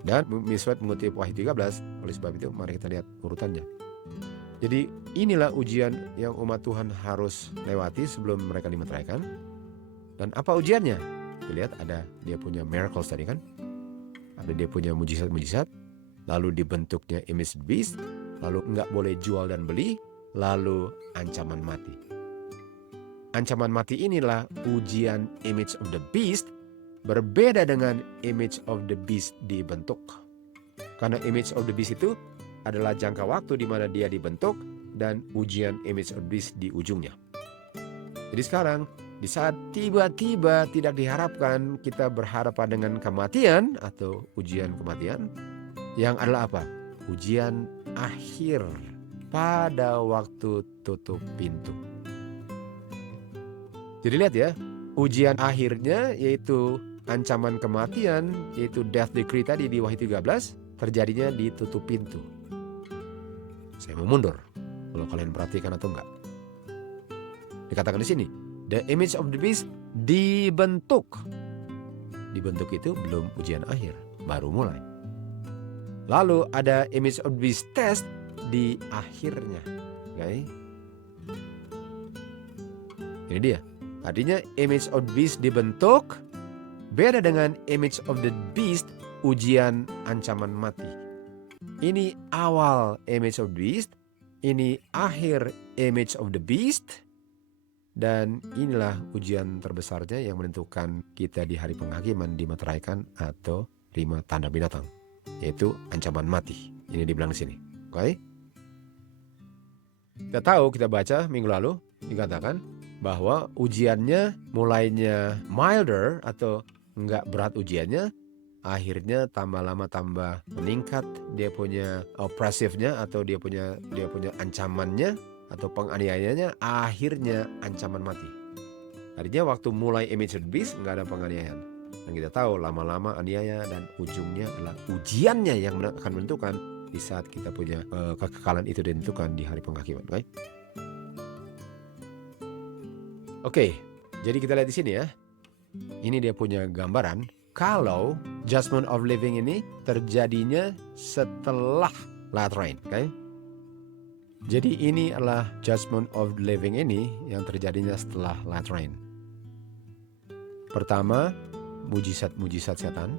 Dan Miss White mengutip Wahyu 13, oleh sebab itu mari kita lihat urutannya. Jadi inilah ujian yang umat Tuhan harus lewati sebelum mereka dimeteraikan. Dan apa ujiannya? Dilihat ada dia punya miracles tadi, kan? Ada dia punya mujizat-mujizat. Lalu dibentuknya image beast. Lalu nggak boleh jual dan beli. Lalu ancaman mati. Ancaman mati inilah ujian image of the beast. Berbeda dengan image of the beast dibentuk. Karena image of the beast itu adalah jangka waktu di mana dia dibentuk dan ujian image of the beast di ujungnya. Jadi sekarang di saat tiba-tiba tidak diharapkan kita berhadapan dengan kematian atau ujian kematian yang adalah apa? Ujian akhir pada waktu tutup pintu. Jadi lihat ya, ujian akhirnya yaitu ancaman kematian, yaitu death decree tadi di Wahyu 13 terjadinya di tutup pintu. Saya mau mundur, kalau kalian perhatikan atau enggak. Dikatakan di sini, the image of the beast dibentuk. Dibentuk itu belum ujian akhir, baru mulai. Lalu ada image of the beast test di akhirnya. Okay? Ini dia. Artinya image of the beast dibentuk, beda dengan image of the beast ujian ancaman mati. Ini awal image of the beast, ini akhir image of the beast, dan inilah ujian terbesarnya yang menentukan kita di hari penghakiman dimeteraikan atau terima tanda binatang, yaitu ancaman mati. Ini dibilang di sini. Oke? Kita tahu, kita baca minggu lalu dikatakan bahwa ujiannya mulainya milder atau enggak berat ujiannya, akhirnya tambah lama tambah meningkat dia punya oppressive-nya atau dia punya ancamannya atau penganiayaannya, akhirnya ancaman mati. Artinya waktu mulai image of the beast nggak ada penganiayaan. Dan kita tahu lama-lama aniaya dan ujungnya adalah ujiannya yang akan menentukan di saat kita punya kekekalan itu ditentukan di hari penghakiman. Right? Oke, jadi kita lihat di sini ya. Ini dia punya gambaran kalau judgment of living ini terjadinya setelah lateral rain, okay? Jadi ini adalah judgment of living ini yang terjadinya setelah lateral rain. Pertama, mujizat-mujizat setan.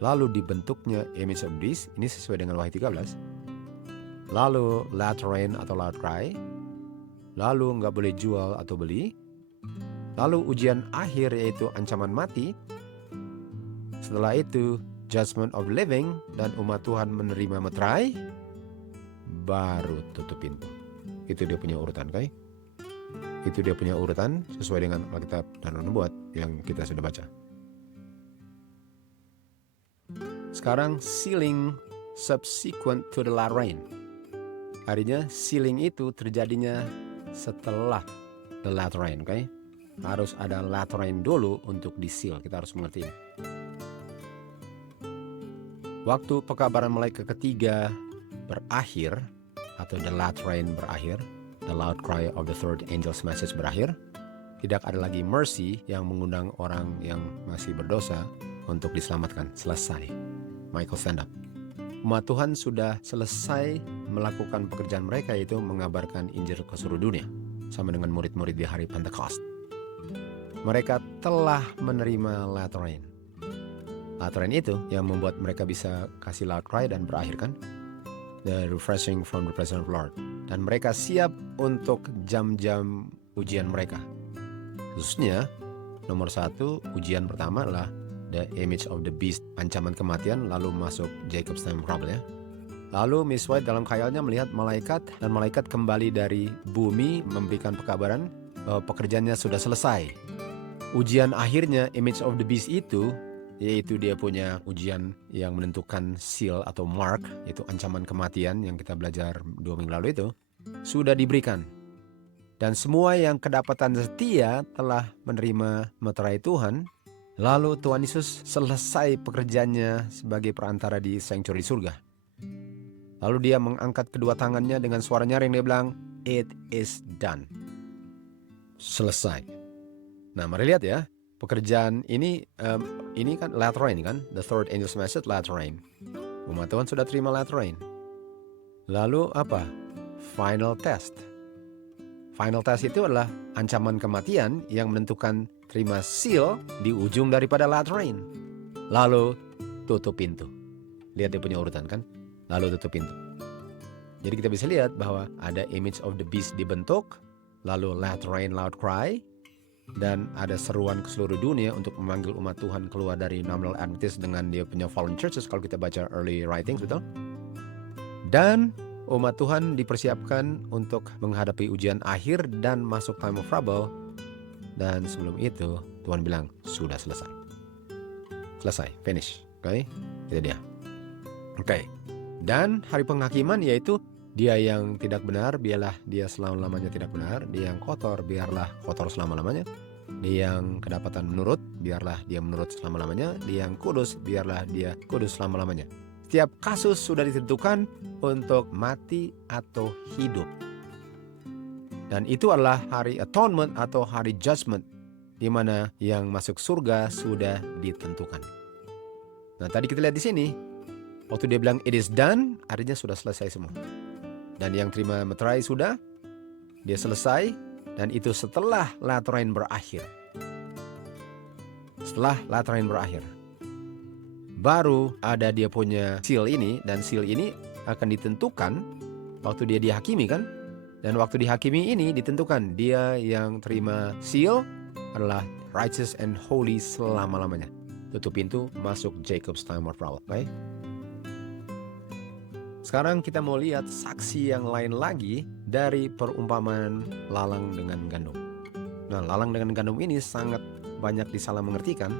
Lalu dibentuknya image of the beast, ini sesuai dengan Wahyu 13. Lalu lateral rain atau loud cry. Lalu nggak boleh jual atau beli. Lalu ujian akhir yaitu ancaman mati. Setelah itu judgment of living dan umat Tuhan menerima meterai, baru tutup pintu. Itu dia punya urutan, okay? Itu dia punya urutan sesuai dengan Alkitab dan Nubuat yang kita sudah baca. Sekarang sealing subsequent to the latter rain. Artinya sealing itu terjadinya setelah the latter rain, oke? Harus ada latter rain dulu untuk di-seal. Kita harus mengerti ini. Waktu pekabaran malaikat ketiga berakhir, atau the latter rain berakhir, the loud cry of the third angel's message berakhir, tidak ada lagi mercy yang mengundang orang yang masih berdosa untuk diselamatkan. Selesai. Michael, stand up. Umat Tuhan sudah selesai melakukan pekerjaan mereka, yaitu mengabarkan Injil ke seluruh dunia, sama dengan murid-murid di hari Pentecost. Mereka telah menerima latter rain. Latter rain itu yang membuat mereka bisa kasih loud cry dan berakhir, kan? The refreshing from the presence of the Lord. Dan mereka siap untuk jam-jam ujian mereka. Khususnya, nomor 1, ujian pertama adalah the image of the beast, ancaman kematian, lalu masuk Jacob's time trouble, ya. Lalu Miss White dalam khayalnya melihat malaikat, dan malaikat kembali dari bumi memberikan pekabaran bahwa pekerjaannya sudah selesai. Ujian akhirnya image of the beast itu, yaitu dia punya ujian yang menentukan seal atau mark, yaitu ancaman kematian yang kita belajar 2 minggu lalu itu, sudah diberikan. Dan semua yang kedapatan setia telah menerima meterai Tuhan. Lalu Tuhan Yesus selesai pekerjaannya sebagai perantara di sanctuary surga. Lalu dia mengangkat kedua tangannya dengan suara nyaring, dia bilang, "It is done." Selesai. Nah, mari lihat ya. Pekerjaan ini kan latter rain, kan? The third angel's message, latter rain. Umat Tuhan sudah terima latter rain. Lalu apa? Final test. Final test itu adalah ancaman kematian yang menentukan terima seal di ujung daripada latter rain. Lalu tutup pintu. Lihat dia punya urutan, kan? Lalu tutup pintu. Jadi kita bisa lihat bahwa ada image of the beast dibentuk, lalu latter rain, loud cry, dan ada seruan ke seluruh dunia untuk memanggil umat Tuhan keluar dari nominal Adventist dengan dia punya fallen churches kalau kita baca early writings, betul? Dan umat Tuhan dipersiapkan untuk menghadapi ujian akhir dan masuk time of trouble. Dan sebelum itu Tuhan bilang sudah selesai. Selesai, finish. Oke, itu dia. Oke. Dan hari penghakiman yaitu dia yang tidak benar, biarlah dia selama-lamanya tidak benar. Dia yang kotor, biarlah kotor selama-lamanya. Dia yang kedapatan menurut, biarlah dia menurut selama-lamanya. Dia yang kudus, biarlah dia kudus selama-lamanya. Setiap kasus sudah ditentukan untuk mati atau hidup. Dan itu adalah hari atonement atau hari judgment, di mana yang masuk surga sudah ditentukan. Nah, tadi kita lihat di sini, waktu dia bilang it is done, artinya sudah selesai semua. Dan yang terima meterai sudah, dia selesai, dan itu setelah latter rain berakhir. Setelah latter rain berakhir, baru ada dia punya seal ini, dan seal ini akan ditentukan waktu dia dihakimi, kan? Dan waktu dihakimi ini ditentukan dia yang terima seal adalah righteous and holy selama-lamanya. Tutup pintu, masuk Jacob's time of trouble. Baik. Sekarang kita mau lihat saksi yang lain lagi dari perumpamaan lalang dengan gandum. Nah, lalang dengan gandum ini sangat banyak disalah mengertikan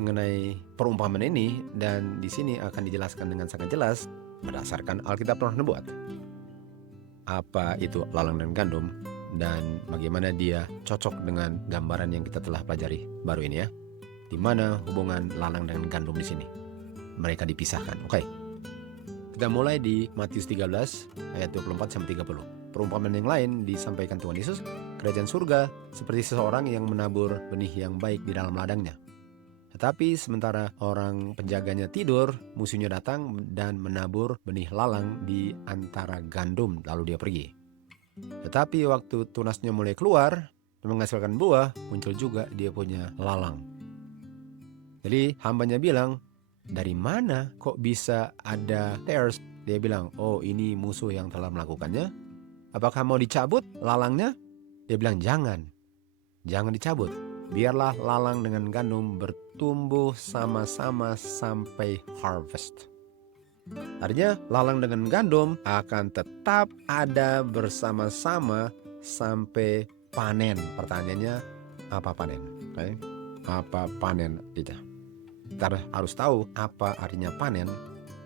mengenai perumpamaan ini, dan di sini akan dijelaskan dengan sangat jelas berdasarkan Alkitab dan Nubuat. Apa itu lalang dan gandum dan bagaimana dia cocok dengan gambaran yang kita telah pelajari baru ini, ya. Di mana hubungan lalang dengan gandum di sini? Mereka dipisahkan. Oke. Kita mulai di Matius 13 ayat 24-30. Perumpamaan yang lain disampaikan Tuhan Yesus, kerajaan surga seperti seseorang yang menabur benih yang baik di dalam ladangnya. Tetapi sementara orang penjaganya tidur, musuhnya datang dan menabur benih lalang di antara gandum, lalu dia pergi. Tetapi waktu tunasnya mulai keluar dan menghasilkan buah, muncul juga dia punya lalang. Jadi hambanya bilang, dari mana kok bisa ada tares? Dia bilang, oh ini musuh yang telah melakukannya. Apakah mau dicabut lalangnya? Dia bilang, jangan dicabut. Biarlah lalang dengan gandum bertumbuh sama-sama sampai harvest. Artinya lalang dengan gandum akan tetap ada bersama-sama sampai panen. Pertanyaannya, apa panen? Oke? Apa panen kita? Kita harus tahu apa artinya panen,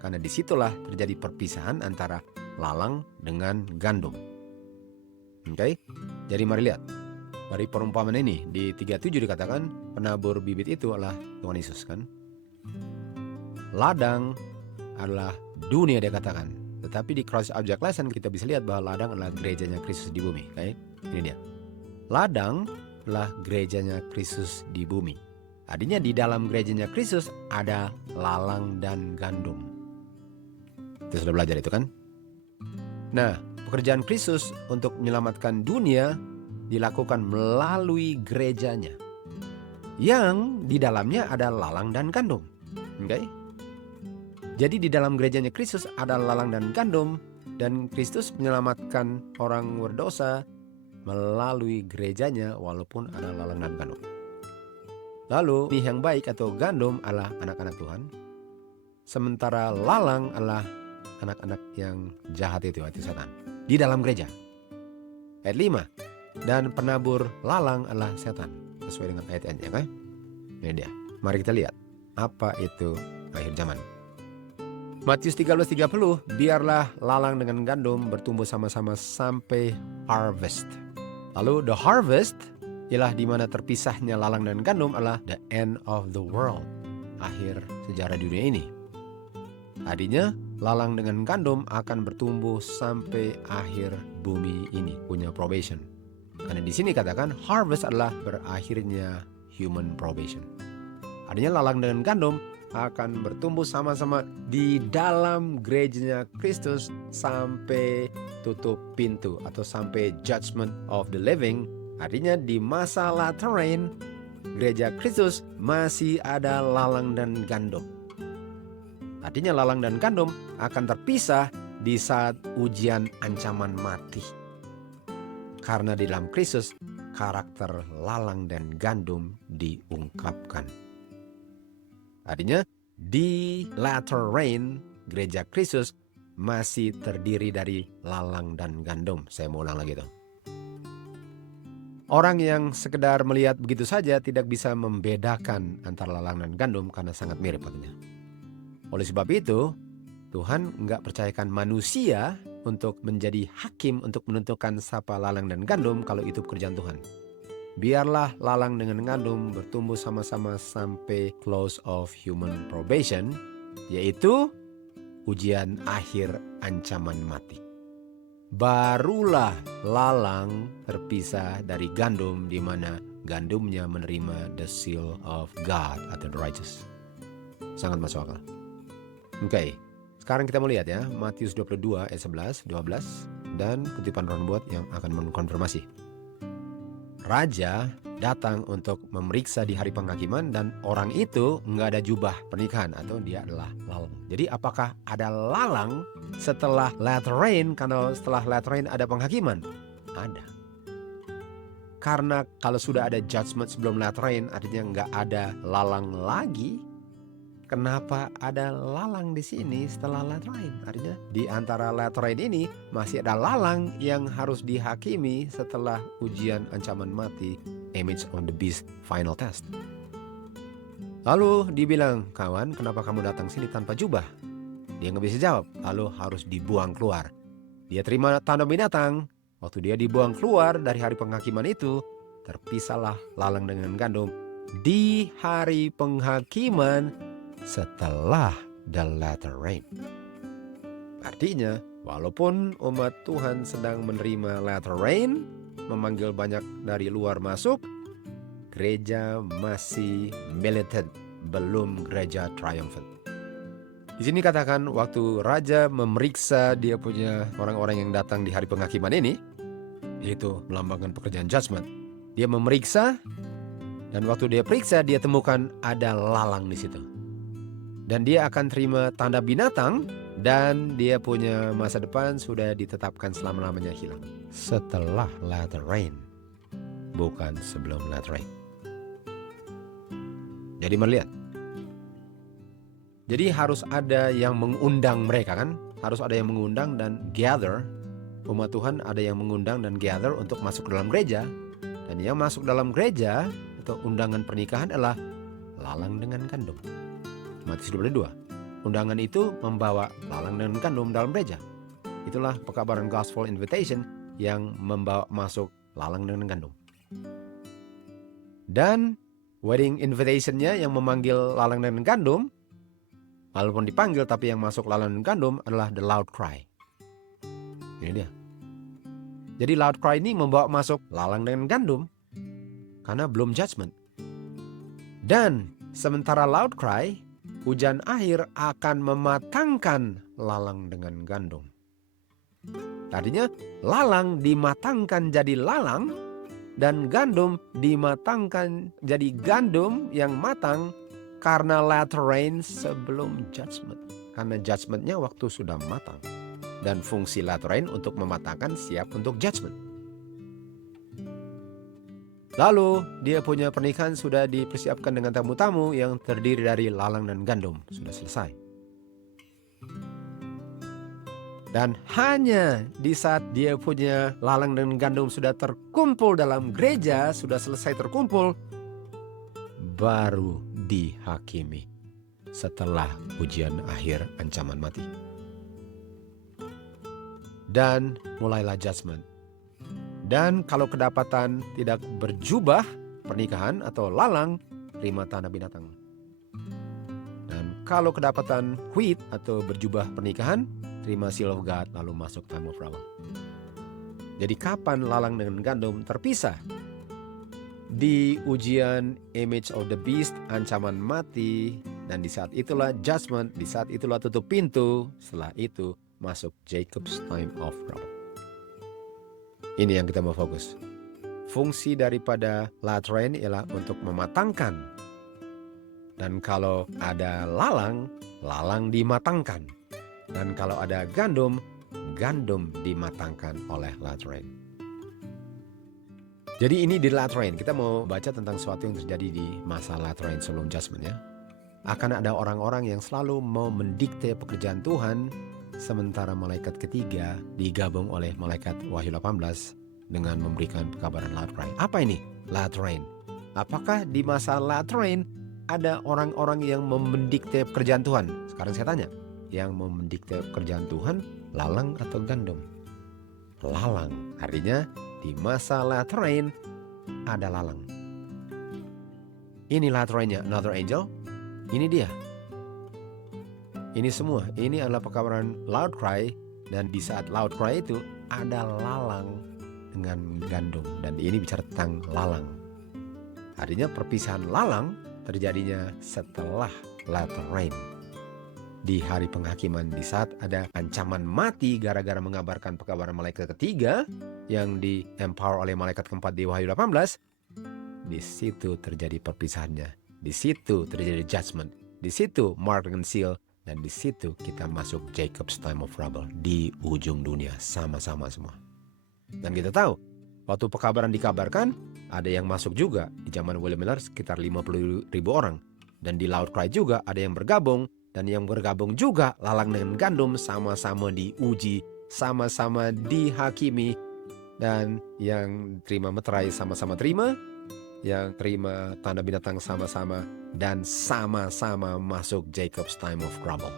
karena disitulah terjadi perpisahan antara lalang dengan gandum. Oke? Jadi mari lihat. Dari perumpamaan ini, di 37 dikatakan penabur bibit itu adalah Tuhan Yesus kan. Ladang adalah dunia dia katakan. Tetapi di Cross Object Lesson kita bisa lihat bahwa ladang adalah gerejanya Kristus di bumi. Oke? Ini dia. Ladang adalah gerejanya Kristus di bumi. Artinya di dalam gerejanya Kristus ada lalang dan gandum. Kita sudah belajar itu kan? Nah, pekerjaan Kristus untuk menyelamatkan dunia dilakukan melalui gerejanya, yang di dalamnya ada lalang dan gandum. Oke? Jadi di dalam gerejanya Kristus ada lalang dan gandum, dan Kristus menyelamatkan orang berdosa melalui gerejanya walaupun ada lalang dan gandum. Lalu benih yang baik atau gandum adalah anak-anak Tuhan, sementara lalang adalah anak-anak yang jahat itu setan di dalam gereja. Ayat 5. Dan penabur lalang adalah setan, sesuai dengan ayat-ayatnya kan? Ini dia. Mari kita lihat apa itu akhir zaman. Matius 13:30, biarlah lalang dengan gandum bertumbuh sama-sama sampai harvest. Lalu the harvest ialah di mana terpisahnya lalang dan gandum adalah the end of the world, akhir sejarah dunia ini. Artinya lalang dengan gandum akan bertumbuh sampai akhir bumi ini, punya probation. Karena di sini katakan harvest adalah berakhirnya human probation. Artinya lalang dengan gandum akan bertumbuh sama-sama di dalam gerejanya Kristus sampai tutup pintu atau sampai judgment of the living. Artinya di masa latter rain gereja Kristus masih ada lalang dan gandum. Artinya lalang dan gandum akan terpisah di saat ujian ancaman mati. Karena di dalam Kristus, karakter lalang dan gandum diungkapkan. Artinya, di latter rain, gereja Kristus masih terdiri dari lalang dan gandum. Saya mau ulang lagi tuh. Orang yang sekedar melihat begitu saja tidak bisa membedakan antara lalang dan gandum karena sangat mirip artinya. Oleh sebab itu, Tuhan enggak percayakan manusia untuk menjadi hakim untuk menentukan siapa lalang dan gandum kalau itu pekerjaan Tuhan. Biarlah lalang dengan gandum bertumbuh sama-sama sampai close of human probation, yaitu ujian akhir ancaman mati. Barulah lalang terpisah dari gandum di mana gandumnya menerima the seal of God atau the righteous. Sangat masuk akal. Oke. Sekarang kita mau lihat ya, Matius 22 ayat 11, 12, dan kutipan Roh buat yang akan mengkonfirmasi. Raja datang untuk memeriksa di hari penghakiman dan orang itu nggak ada jubah pernikahan atau dia adalah lalang. Jadi apakah ada lalang setelah latter rain? Karena setelah latter rain ada penghakiman? Ada. Karena kalau sudah ada judgment sebelum latter rain artinya nggak ada lalang lagi. Kenapa ada lalang di sini setelah latter rain? Artinya di antara latter rain ini masih ada lalang yang harus dihakimi setelah ujian ancaman mati, image on the beast final test. Lalu dibilang, kawan, kenapa kamu datang sini tanpa jubah? Dia nggak bisa jawab. Lalu harus dibuang keluar. Dia terima tanda binatang. Waktu dia dibuang keluar dari hari penghakiman itu, terpisahlah lalang dengan gandum di hari penghakiman setelah the latter rain. Artinya, walaupun umat Tuhan sedang menerima latter rain, memanggil banyak dari luar masuk, gereja masih militant, belum gereja triumphant. Di sini katakan waktu raja memeriksa dia punya orang-orang yang datang di hari penghakiman ini, yaitu melambangkan pekerjaan judgment. Dia memeriksa, dan waktu dia periksa dia temukan ada lalang di situ. Dan dia akan terima tanda binatang dan dia punya masa depan sudah ditetapkan selama-lamanya hilang. Setelah latter rain, bukan sebelum latter rain. Jadi melihat. Jadi harus ada yang mengundang mereka kan? Harus ada yang mengundang dan gather. Umat Tuhan ada yang mengundang dan gather untuk masuk ke dalam gereja. Dan yang masuk dalam gereja atau undangan pernikahan adalah lalang dengan gandum. Matius 22. Undangan itu membawa lalang dengan gandum dalam gereja. Itulah pekabaran gospel invitation yang membawa masuk lalang dengan gandum. Dan wedding invitation-nya yang memanggil lalang dengan gandum, walaupun dipanggil tapi yang masuk lalang dengan gandum adalah the loud cry. Ini dia. Jadi loud cry ini membawa masuk lalang dengan gandum karena belum judgment. Dan sementara loud cry, hujan akhir akan mematangkan lalang dengan gandum. Artinya lalang dimatangkan jadi lalang dan gandum dimatangkan jadi gandum yang matang karena latter rain sebelum judgment. Karena judgmentnya waktu sudah matang. Dan fungsi latter rain untuk mematangkan siap untuk judgment. Lalu dia punya pernikahan sudah dipersiapkan dengan tamu-tamu yang terdiri dari lalang dan gandum. Sudah selesai. Dan hanya di saat dia punya lalang dan gandum sudah terkumpul dalam gereja, sudah selesai terkumpul, baru dihakimi setelah ujian akhir ancaman mati. Dan mulailah judgment. Dan kalau kedapatan tidak berjubah pernikahan atau lalang, terima tanda binatang. Dan kalau kedapatan wheat atau berjubah pernikahan, terima seal of God lalu masuk time of trouble. Jadi kapan lalang dengan gandum terpisah? Di ujian image of the beast, ancaman mati, dan di saat itulah judgment, di saat itulah tutup pintu, setelah itu masuk Jacob's time of trouble. Ini yang kita mau fokus. Fungsi daripada latter rain ialah untuk mematangkan. Dan kalau ada lalang, lalang dimatangkan. Dan kalau ada gandum, gandum dimatangkan oleh latter rain. Jadi ini di latter rain. Kita mau baca tentang sesuatu yang terjadi di masa latter rain sebelum judgment ya. Akan ada orang-orang yang selalu mau mendikte pekerjaan Tuhan, sementara malaikat ketiga digabung oleh malaikat Wahyu 18 dengan memberikan pekabaran latter rain. Apa ini latter rain? Apakah di masa latter rain ada orang-orang yang mendikte pekerjaan Tuhan? Sekarang saya tanya, yang mendikte pekerjaan Tuhan lalang atau gandum? Lalang. Artinya di masa latter rain ada lalang. Ini latter rainnya, another angel. Ini dia. Ini semua, ini adalah pekabaran loud cry, dan di saat loud cry itu ada lalang dengan gandum, dan ini bicara tentang lalang. Artinya perpisahan lalang terjadinya setelah latter rain. Di hari penghakiman, di saat ada ancaman mati gara-gara mengabarkan pekabaran malaikat ketiga yang di-empower oleh malaikat keempat di Wahyu 18, di situ terjadi perpisahannya. Di situ terjadi judgment. Di situ mark dengan seal. Dan di situ kita masuk Jacob's time of trouble di ujung dunia sama-sama semua. Dan kita tahu, waktu pekabaran dikabarkan, ada yang masuk juga. Di zaman William Miller sekitar 50.000 orang. Dan di loud cry juga ada yang bergabung. Dan yang bergabung juga lalang dengan gandum sama-sama diuji, sama-sama dihakimi. Dan yang terima meterai sama-sama terima. Yang terima tanda binatang sama-sama, dan sama-sama masuk Jacob's time of trouble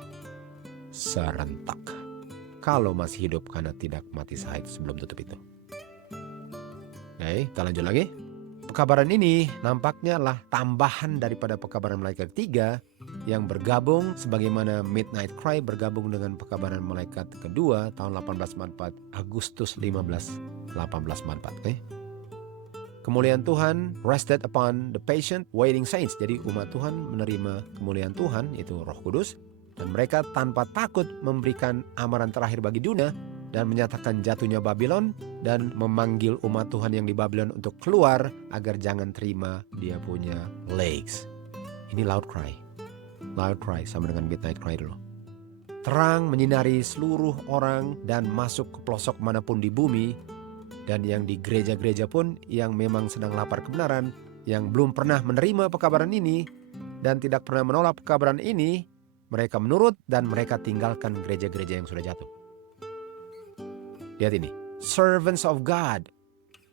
serentak. Kalau masih hidup karena tidak mati syahid sebelum tutup itu. Oke, kita lanjut lagi. Pekabaran ini nampaknya lah tambahan daripada pekabaran malaikat ketiga yang bergabung sebagaimana Midnight Cry bergabung dengan pekabaran malaikat kedua tahun 1844, Agustus 15, 1844. Oke. Kemuliaan Tuhan rested upon the patient waiting saints. Jadi umat Tuhan menerima kemuliaan Tuhan, itu Roh Kudus. Dan mereka tanpa takut memberikan amaran terakhir bagi dunia dan menyatakan jatuhnya Babylon dan memanggil umat Tuhan yang di Babylon untuk keluar agar jangan terima dia punya legs. Ini loud cry. Loud cry sama dengan midnight cry dulu. Terang menyinari seluruh orang dan masuk ke pelosok manapun di bumi. Dan yang di gereja-gereja pun yang memang sedang lapar kebenaran, yang belum pernah menerima pekabaran ini dan tidak pernah menolak pekabaran ini, mereka menurut dan mereka tinggalkan gereja-gereja yang sudah jatuh. Lihat ini, servants of God.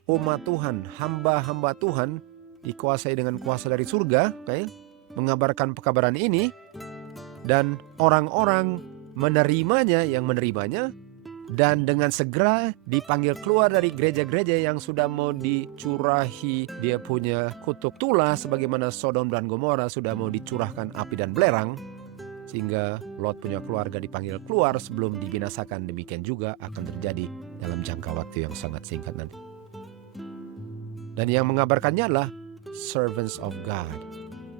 umat Tuhan, hamba-hamba Tuhan dikuasai dengan kuasa dari surga, mengabarkan pekabaran ini, dan orang-orang yang menerimanya, dan dengan segera dipanggil keluar dari gereja-gereja yang sudah mau dicurahi dia punya kutuk tulas, sebagaimana Sodom dan Gomora sudah mau dicurahkan api dan belerang, sehingga Lot punya keluarga dipanggil keluar sebelum dibinasakan. Demikian juga akan terjadi dalam jangka waktu yang sangat singkat nanti. Dan yang mengabarkannya adalah servants of God.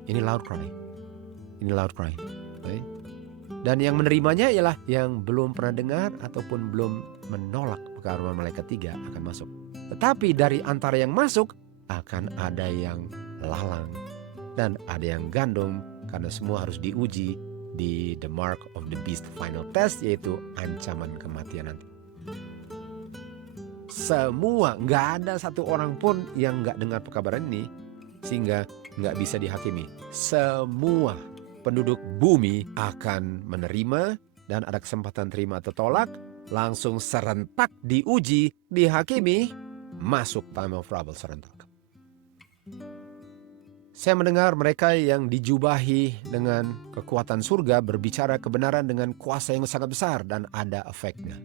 Ini loud cry. Dan yang menerimanya ialah yang belum pernah dengar ataupun belum menolak pekabaran malaikat 3 akan masuk. Tetapi dari antara yang masuk akan ada yang lalang dan ada yang gandum, karena semua harus diuji di the mark of the beast final test, yaitu ancaman kematian nanti. Semua, nggak ada satu orang pun yang nggak dengar pekabaran ini sehingga nggak bisa dihakimi. Semua penduduk bumi akan menerima dan ada kesempatan terima atau tolak, langsung serentak diuji, dihakimi, masuk time of trouble serentak. Saya mendengar mereka yang dijubahi dengan kekuatan surga berbicara kebenaran dengan kuasa yang sangat besar dan ada efeknya.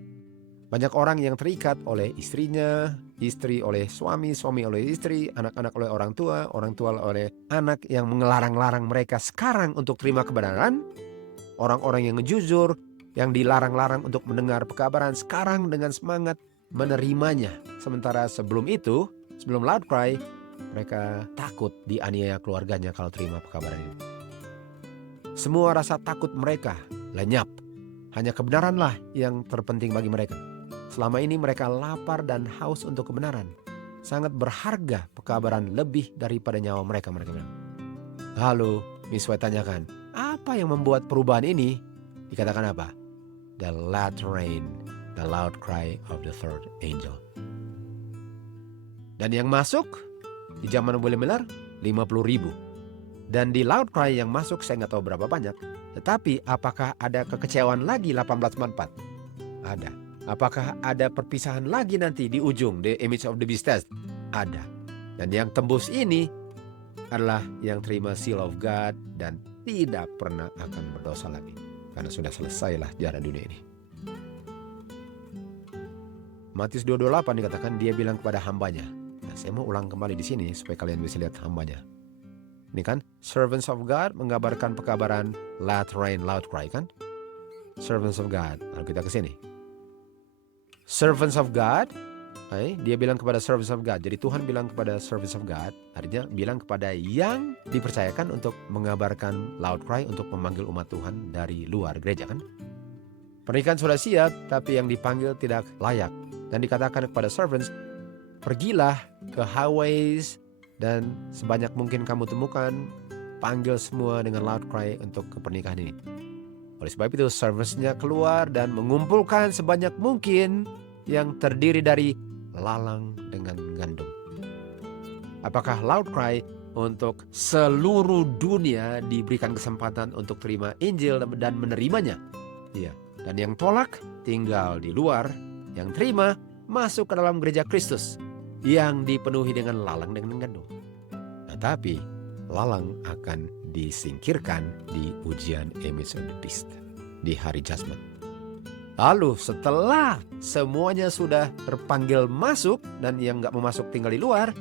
Banyak orang yang terikat oleh istrinya, istri oleh suami, suami oleh istri, anak-anak oleh orang tua oleh anak, yang mengelarang-larang mereka sekarang untuk terima kebenaran. Orang-orang yang jujur, yang dilarang-larang untuk mendengar pekabaran, sekarang dengan semangat menerimanya. Sementara sebelum itu, sebelum loud cry, mereka takut dianiaya keluarganya kalau terima pekabaran ini. Semua rasa takut mereka lenyap. Hanya kebenaranlah yang terpenting bagi mereka. Selama ini mereka lapar dan haus untuk kebenaran. Sangat berharga pekabaran, lebih daripada nyawa mereka bilang. Lalu Miss White tanyakan, apa yang membuat perubahan ini? Dikatakan apa? The latter rain, the loud cry of the third angel. Dan yang masuk di zaman William Miller 50.000. Dan di loud cry yang masuk saya nggak tahu berapa banyak. Tetapi apakah ada kekecewaan lagi 1844? Ada. Apakah ada perpisahan lagi nanti di ujung, the image of the beast test? Ada. Dan yang tembus ini adalah yang terima seal of God dan tidak pernah akan berdosa lagi. Karena sudah selesailah sejarah dunia ini. Matius 2:28 dikatakan dia bilang kepada hambanya. Nah, saya mau ulang kembali di sini supaya kalian bisa lihat hambanya. Ini kan, servants of God mengabarkan pekabaran loud rain, loud cry kan? Servants of God. Lalu kita ke sini. Servants of God, dia bilang kepada servants of God. Jadi Tuhan bilang kepada servants of God, artinya bilang kepada yang dipercayakan untuk mengabarkan loud cry, untuk memanggil umat Tuhan dari luar gereja kan. Pernikahan sudah siap, tapi yang dipanggil tidak layak. Dan dikatakan kepada servants, pergilah ke highways dan sebanyak mungkin kamu temukan, panggil semua dengan loud cry untuk ke pernikahan ini. Oleh sebab itu servants-nya keluar dan mengumpulkan sebanyak mungkin yang terdiri dari lalang dengan gandum. Apakah loud cry untuk seluruh dunia diberikan kesempatan untuk terima Injil dan menerimanya? Iya. Dan yang tolak tinggal di luar, yang terima masuk ke dalam gereja Kristus yang dipenuhi dengan lalang dengan gandum. Tetapi lalang akan disingkirkan di ujian image of the beast di hari judgment. Lalu setelah semuanya sudah terpanggil masuk dan yang gak mau masuk tinggal di luar,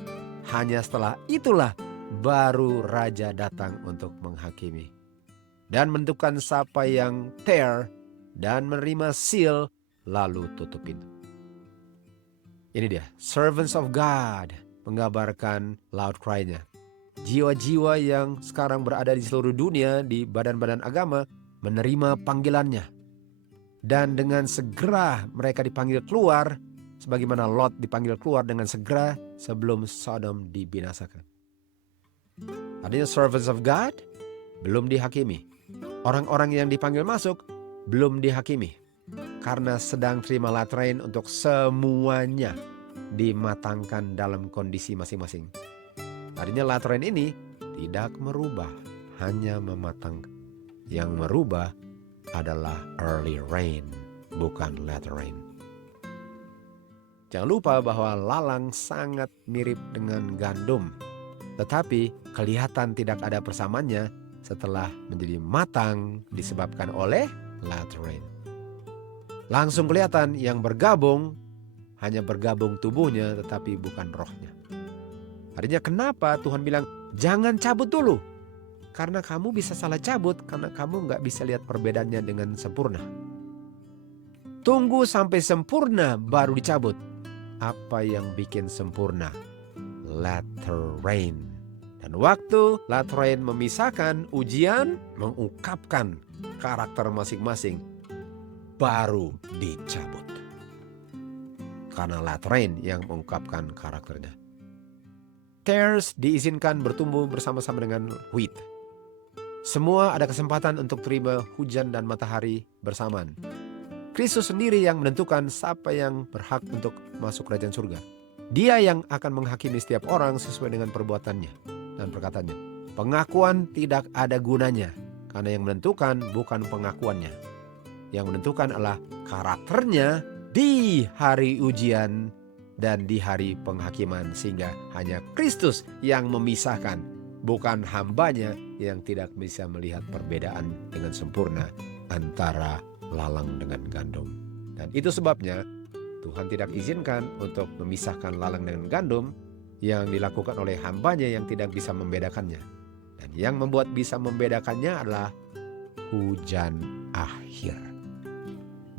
hanya setelah itulah baru raja datang untuk menghakimi dan menentukan siapa yang tear dan menerima seal, lalu tutup pintu. Ini dia, servants of God mengabarkan loud cry-nya. Jiwa-jiwa yang sekarang berada di seluruh dunia, di badan-badan agama, menerima panggilannya. Dan dengan segera mereka dipanggil keluar, sebagaimana Lot dipanggil keluar dengan segera sebelum Sodom dibinasakan. Artinya servants of God belum dihakimi. Orang-orang yang dipanggil masuk belum dihakimi. Karena sedang terima latrain untuk semuanya dimatangkan dalam kondisi masing-masing. Artinya latrain ini tidak merubah, hanya mematangkan. Yang merubah adalah early rain, bukan latter rain. Jangan lupa bahwa lalang sangat mirip dengan gandum, tetapi kelihatan tidak ada persamaannya setelah menjadi matang disebabkan oleh latter rain. Langsung kelihatan yang bergabung hanya bergabung tubuhnya tetapi bukan rohnya. Artinya kenapa Tuhan bilang jangan cabut dulu? Karena kamu bisa salah cabut karena kamu nggak bisa lihat perbedaannya dengan sempurna. Tunggu sampai sempurna baru dicabut. Apa yang bikin sempurna? Latter rain. Dan waktu latter rain memisahkan ujian, mengungkapkan karakter masing-masing, baru dicabut. Karena latter rain yang mengungkapkan karakternya. Tares diizinkan bertumbuh bersama-sama dengan wheat. Semua ada kesempatan untuk terima hujan dan matahari bersamaan. Kristus sendiri yang menentukan siapa yang berhak untuk masuk kerajaan surga. Dia yang akan menghakimi setiap orang sesuai dengan perbuatannya dan perkataannya. Pengakuan tidak ada gunanya, karena yang menentukan bukan pengakuannya. Yang menentukan adalah karakternya di hari ujian dan di hari penghakiman, sehingga hanya Kristus yang memisahkan, bukan hambanya yang tidak bisa melihat perbedaan dengan sempurna antara lalang dengan gandum. Dan itu sebabnya Tuhan tidak izinkan untuk memisahkan lalang dengan gandum yang dilakukan oleh hambanya yang tidak bisa membedakannya. Dan yang membuat bisa membedakannya adalah hujan akhir.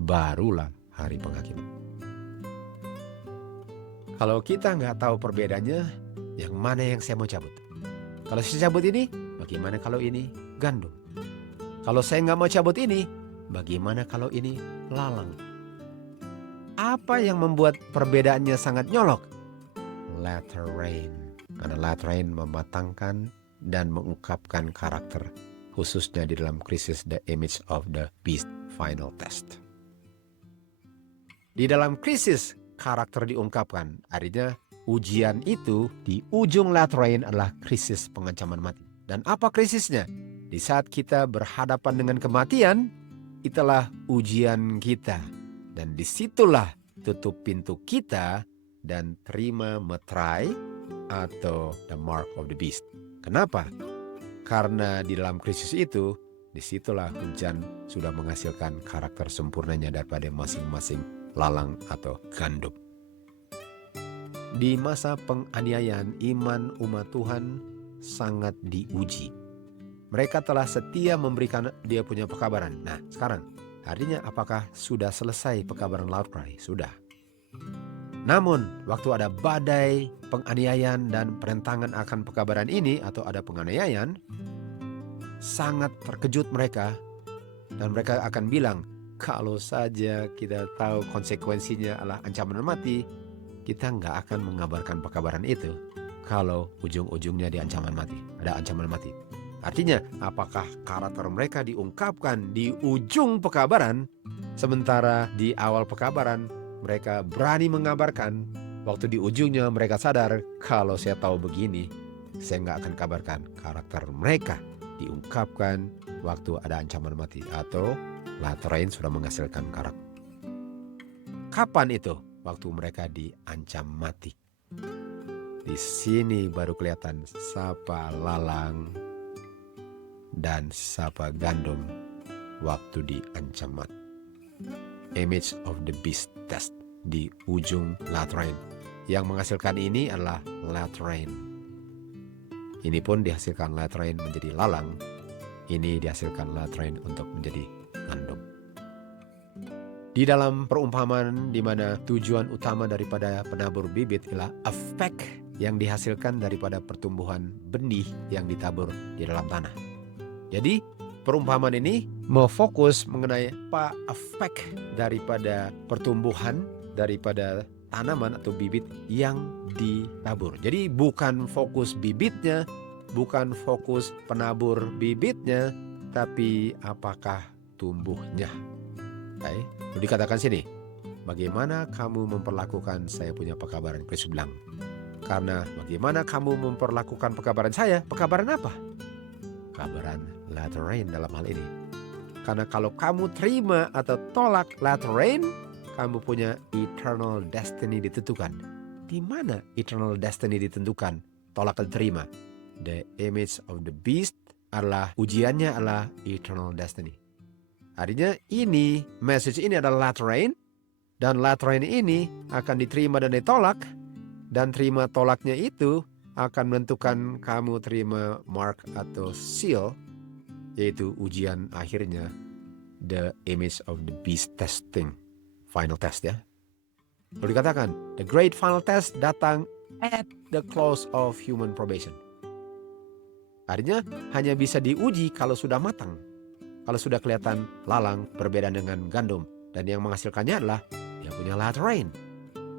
Barulah hari penghakiman. Kalau kita nggak tahu perbedaannya, yang mana yang saya mau cabut? Kalau saya cabut ini, bagaimana kalau ini gandum? Kalau saya nggak mau cabut ini, bagaimana kalau ini lalang? Apa yang membuat perbedaannya sangat nyolok? Latter rain. Karena latter rain mematangkan dan mengungkapkan karakter, khususnya di dalam krisis The Image of the Beast Final Test. Di dalam krisis karakter diungkapkan, artinya ujian itu di ujung latter rain adalah krisis pengancaman mati. Dan apa krisisnya? Di saat kita berhadapan dengan kematian, itulah ujian kita. Dan disitulah tutup pintu kita dan terima meterai atau the mark of the beast. Kenapa? Karena di dalam krisis itu, disitulah hujan sudah menghasilkan karakter sempurnanya daripada masing-masing lalang atau gandum. Di masa penganiayaan, iman umat Tuhan sangat diuji. Mereka telah setia memberikan dia punya pekabaran. Nah, sekarang artinya apakah sudah selesai pekabaran loud cry? Sudah. Namun, waktu ada badai, penganiayaan dan perentangan akan pekabaran ini atau ada penganiayaan, sangat terkejut mereka dan mereka akan bilang, kalau saja kita tahu konsekuensinya adalah ancaman mati, kita nggak akan mengabarkan pekabaran itu kalau ujung-ujungnya di ancaman mati, ada ancaman mati. Artinya, apakah karakter mereka diungkapkan di ujung pekabaran, sementara di awal pekabaran mereka berani mengabarkan, waktu di ujungnya mereka sadar, kalau saya tahu begini, saya nggak akan kabarkan. Karakter mereka diungkapkan waktu ada ancaman mati atau latter rain sudah menghasilkan karakter. Kapan itu? Waktu mereka diancam mati. Di sini baru kelihatan siapa lalang dan siapa gandum waktu diancam mati. Image of the beast test di ujung latter rain. Yang menghasilkan ini adalah latter rain. Ini pun dihasilkan latter rain menjadi lalang. Ini dihasilkan latter rain untuk menjadi gandum. Di dalam perumpamaan di mana tujuan utama daripada penabur bibit ialah efek yang dihasilkan daripada pertumbuhan benih yang ditabur di dalam tanah. Jadi perumpamaan ini mau fokus mengenai apa efek daripada pertumbuhan daripada tanaman atau bibit yang ditabur. Jadi bukan fokus bibitnya, bukan fokus penabur bibitnya, tapi apakah tumbuhnya. Baik, lalu dikatakan sini, bagaimana kamu memperlakukan saya punya pekabaran? Kristus bilang, karena bagaimana kamu memperlakukan pekabaran saya? Pekabaran apa? Pekabaran latter rain dalam hal ini. Karena kalau kamu terima atau tolak latter rain, kamu punya eternal destiny ditentukan. Di mana eternal destiny ditentukan? Tolak dan terima. The image of the beast adalah ujiannya adalah eternal destiny. Artinya message ini adalah lateran, dan lateran ini akan diterima dan ditolak, dan terima tolaknya itu akan menentukan kamu terima mark atau seal, yaitu ujian akhirnya, the image of the beast testing, final test ya. Lalu dikatakan, the great final test datang at the close of human probation. Artinya hanya bisa diuji kalau sudah matang, kalau sudah kelihatan lalang berbeda dengan gandum, dan yang menghasilkannya adalah yang punya lateran.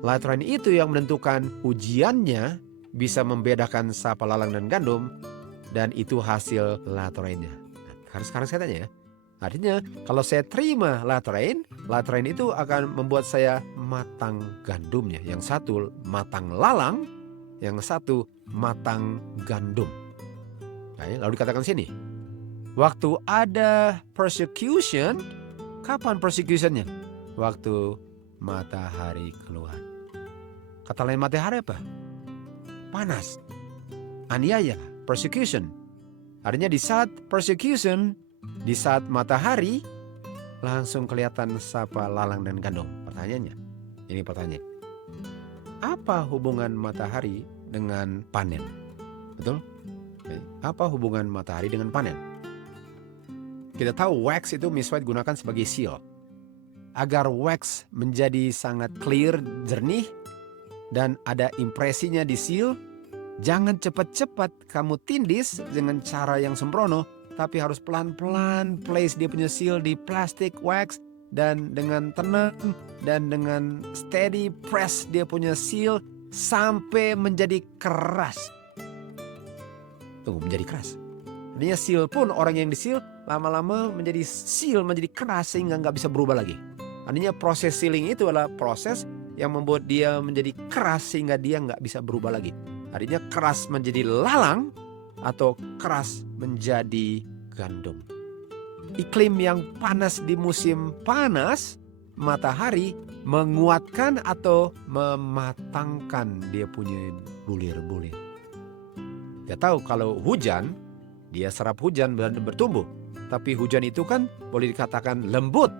Lateran itu yang menentukan ujiannya, bisa membedakan siapa lalang dan gandum, dan itu hasil laterannya. Nah, sekarang saya tanya ya, artinya kalau saya terima lateran itu akan membuat saya matang gandumnya. Yang satu matang lalang, yang satu matang gandum. Nah, lalu dikatakan sini, waktu ada persecution, kapan persecutionnya? Waktu matahari keluar. Kata lain matahari apa? Panas, aniaya, persecution. Artinya di saat persecution, di saat matahari, langsung kelihatan siapa lalang dan gandum. Pertanyaannya, ini pertanyaan. Apa hubungan matahari dengan panen? Betul? Apa hubungan matahari dengan panen? Kita tahu wax itu Miss White gunakan sebagai seal. Agar wax menjadi sangat clear, jernih, dan ada impresinya di seal, jangan cepat-cepat kamu tindis dengan cara yang sembrono, tapi harus pelan-pelan place dia punya seal di plastik wax, dan dengan tenang dan dengan steady press dia punya seal sampai menjadi keras. Tunggu, menjadi keras. Artinya seal pun, orang yang di seal lama-lama menjadi seal, menjadi keras sehingga nggak bisa berubah lagi. Artinya proses sealing itu adalah proses yang membuat dia menjadi keras sehingga dia nggak bisa berubah lagi. Artinya keras menjadi lalang atau keras menjadi gandum. Iklim yang panas di musim panas, matahari menguatkan atau mematangkan dia punya bulir-bulir. Kita tahu kalau hujan, dia serap hujan dan bertumbuh. Tapi hujan itu kan boleh dikatakan lembut.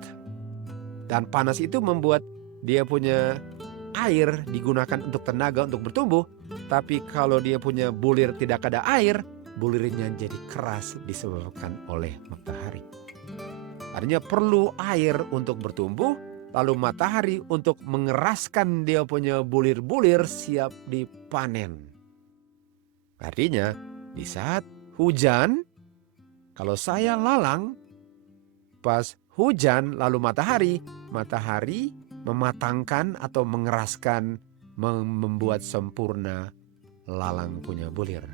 Dan panas itu membuat dia punya air digunakan untuk tenaga untuk bertumbuh. Tapi kalau dia punya bulir tidak ada air, bulirnya jadi keras disebabkan oleh matahari. Artinya perlu air untuk bertumbuh, lalu matahari untuk mengeraskan dia punya bulir-bulir siap dipanen. Artinya di saat hujan, kalau saya lalang, pas hujan lalu matahari mematangkan atau mengeraskan, membuat sempurna lalang punya bulir.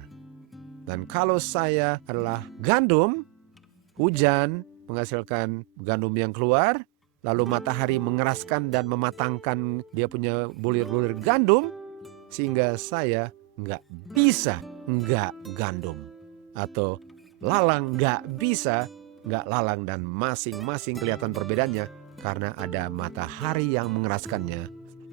Dan kalau saya adalah gandum, hujan menghasilkan gandum yang keluar, lalu matahari mengeraskan dan mematangkan dia punya bulir-bulir gandum, sehingga saya nggak bisa nggak gandum, atau lalang nggak bisa nggak lalang, dan masing-masing kelihatan perbedaannya karena ada matahari yang mengeraskannya.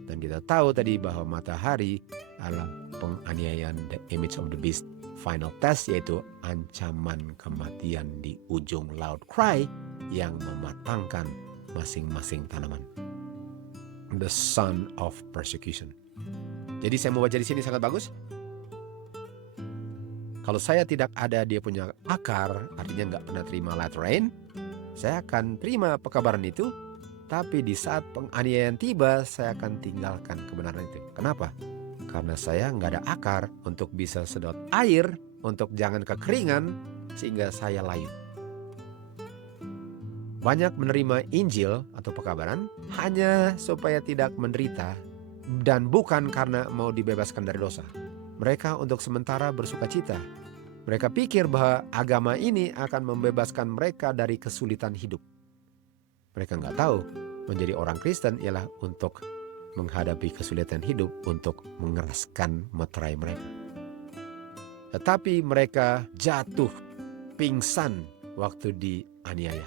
Dan kita tahu tadi bahwa matahari adalah penganiayaan, the image of the beast final test, yaitu ancaman kematian di ujung loud cry yang mematangkan masing-masing tanaman. The son of persecution. Jadi saya mau baca di sini sangat bagus. Kalau saya tidak ada dia punya akar, artinya nggak pernah terima lateran, saya akan terima pekabaran itu. Tapi di saat penganiayaan tiba, saya akan tinggalkan kebenaran itu. Kenapa? Karena saya nggak ada akar untuk bisa sedot air, untuk jangan kekeringan, sehingga saya layu. Banyak menerima Injil atau pekabaran hanya supaya tidak menderita, dan bukan karena mau dibebaskan dari dosa. Mereka untuk sementara bersuka cita. Mereka pikir bahwa agama ini akan membebaskan mereka dari kesulitan hidup. Mereka nggak tahu menjadi orang Kristen ialah untuk menghadapi kesulitan hidup, untuk mengeraskan materai mereka. Tetapi mereka jatuh pingsan waktu dianiaya.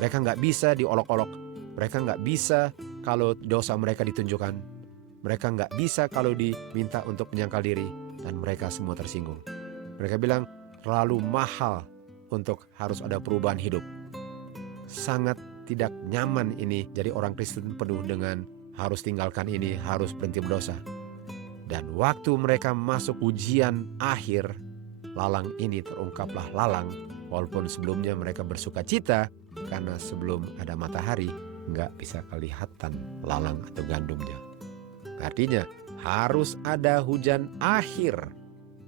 Mereka nggak bisa diolok-olok. Mereka nggak bisa kalau dosa mereka ditunjukkan. Mereka nggak bisa kalau diminta untuk menyangkal diri, dan mereka semua tersinggung. Mereka bilang terlalu mahal untuk harus ada perubahan hidup. Sangat tidak nyaman ini jadi orang Kristen penuh dengan harus tinggalkan ini, harus berhenti berdosa. Dan waktu mereka masuk ujian akhir, lalang ini terungkaplah lalang. Walaupun sebelumnya mereka bersuka cita, karena sebelum ada matahari nggak bisa kelihatan lalang atau gandumnya. Artinya harus ada hujan akhir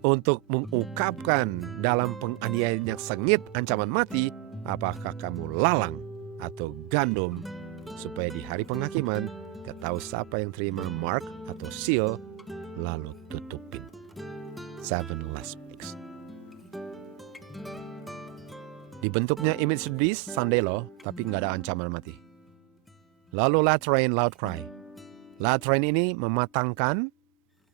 untuk mengungkapkan dalam penganiayaan yang sengit ancaman mati, apakah kamu lalang atau gandum, supaya di hari penghakiman kita tahu siapa yang terima mark atau seal, lalu tutupin. 7 last plagues. Dibentuknya image of the beast, Sunday law, tapi nggak ada ancaman mati. Lalu lateran loud cry. Lateran ini mematangkan,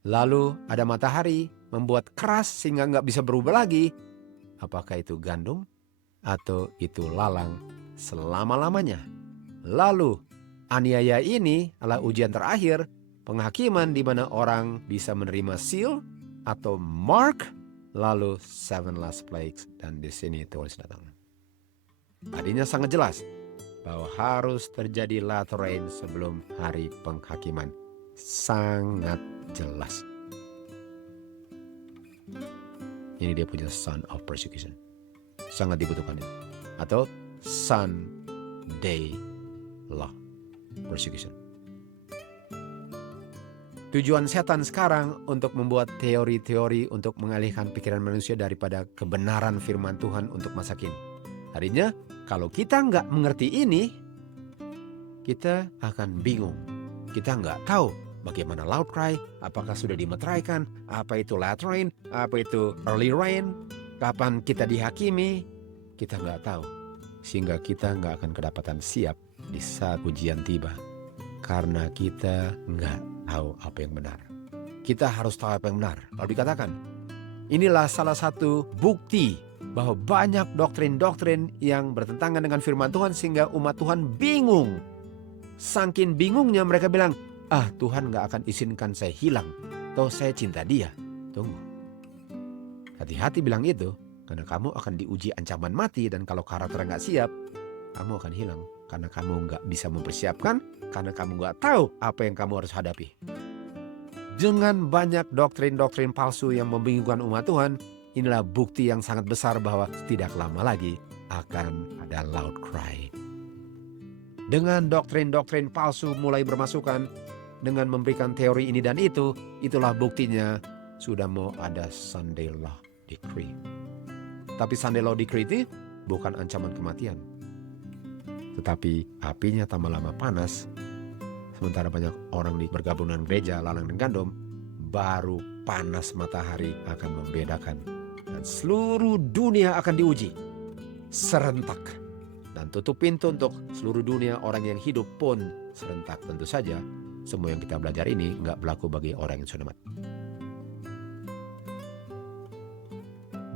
lalu ada matahari, membuat keras sehingga nggak bisa berubah lagi. Apakah itu gandum atau itu lalang selama-lamanya? Lalu aniaya ini adalah ujian terakhir, penghakiman di mana orang bisa menerima seal atau mark, lalu 7 last plagues, dan di sini tulis datang. Artinya sangat jelas bahwa harus terjadi lateran sebelum hari penghakiman. Sangat jelas. Ini dia punya son of persecution. Sangat dibutuhkan itu. Atau Sunday law persecution. Tujuan setan sekarang untuk membuat teori-teori untuk mengalihkan pikiran manusia daripada kebenaran firman Tuhan untuk masa kini. Artinya, kalau kita nggak mengerti ini, kita akan bingung. Kita nggak tahu bagaimana loud cry, apakah sudah dimeteraikan, apa itu late rain, apa itu early rain, kapan kita dihakimi, kita nggak tahu. Sehingga kita nggak akan kedapatan siap di saat ujian tiba. Karena kita nggak tahu apa yang benar. Kita harus tahu apa yang benar. Lalu dikatakan, inilah salah satu bukti bahwa banyak doktrin-doktrin yang bertentangan dengan firman Tuhan sehingga umat Tuhan bingung. Saking bingungnya mereka bilang, Tuhan gak akan izinkan saya hilang. Toh saya cinta dia. Tunggu. Hati-hati bilang itu, karena kamu akan diuji ancaman mati, dan kalau karakter gak siap, kamu akan hilang. Karena kamu gak bisa mempersiapkan, karena kamu gak tahu apa yang kamu harus hadapi. Dengan banyak doktrin-doktrin palsu yang membingungkan umat Tuhan, inilah bukti yang sangat besar bahwa tidak lama lagi akan ada loud cry. Dengan doktrin-doktrin palsu mulai bermasukan, dengan memberikan teori ini dan itu, itulah buktinya sudah mau ada Sunday law decree. Tapi Sunday law decree itu bukan ancaman kematian. Tetapi apinya tambah lama panas, sementara banyak orang bergabung dengan gereja lalang dan gandum, baru panas matahari akan membedakan. Dan seluruh dunia akan diuji serentak. Dan tutup pintu untuk seluruh dunia, orang yang hidup pun serentak. Tentu saja semua yang kita belajar ini nggak berlaku bagi orang yang sudah mati.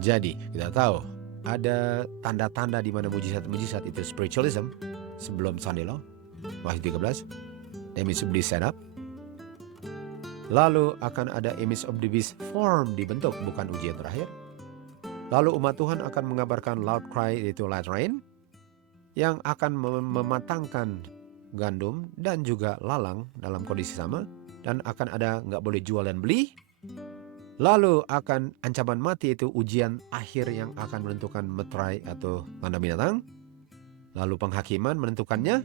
Jadi kita tahu ada tanda-tanda di mana mujizat-mujizat itu spiritualism sebelum Sunday law. Wahyu 13, image of the beast set up. Lalu akan ada image of the beast form dibentuk, bukan ujian terakhir. Lalu umat Tuhan akan mengabarkan loud cry, yaitu light rain, yang akan mematangkan gandum dan juga lalang dalam kondisi sama, dan akan ada nggak boleh jual dan beli. Lalu akan ancaman mati, itu ujian akhir yang akan menentukan meterai atau tanda binatang. Lalu penghakiman menentukannya.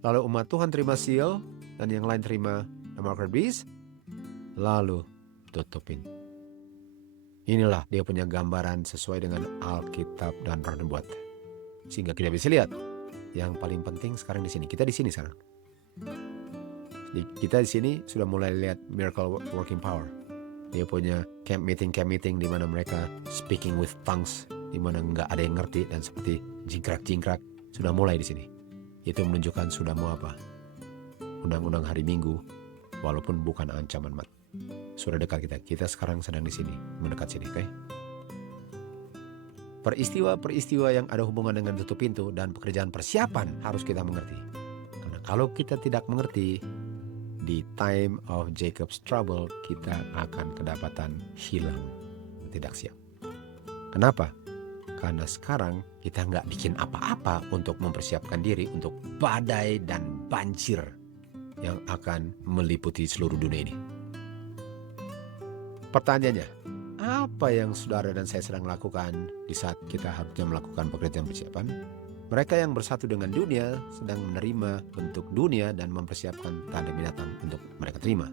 Lalu umat Tuhan terima seal dan yang lain terima the mark of the beast. Lalu tutupin. Inilah dia punya gambaran sesuai dengan Alkitab dan Roh Nubuat. Sehingga kita bisa lihat yang paling penting sekarang di sini. Kita di sini sekarang. Kita di sini sudah mulai lihat miracle working power. Dia punya camp meeting di mana mereka speaking with tongues, di mana nggak ada yang ngerti dan seperti jingkrak-jingkrak, sudah mulai di sini. Itu menunjukkan sudah mau apa? Undang-undang hari Minggu, walaupun bukan ancaman mati. Sudah dekat kita sekarang sedang di sini, mendekat sini, oke? Peristiwa-peristiwa yang ada hubungan dengan tutup pintu dan pekerjaan persiapan harus kita mengerti. Karena Kalau kita tidak mengerti, di time of Jacob's trouble, kita akan kedapatan hilang, tidak siap. Kenapa? Karena sekarang kita nggak bikin apa-apa untuk mempersiapkan diri untuk badai dan banjir yang akan meliputi seluruh dunia ini. Pertanyaannya, apa yang saudara dan saya sedang lakukan di saat kita harusnya melakukan pekerjaan persiapan? Mereka yang bersatu dengan dunia sedang menerima bentuk dunia dan mempersiapkan tanda binatang untuk mereka terima.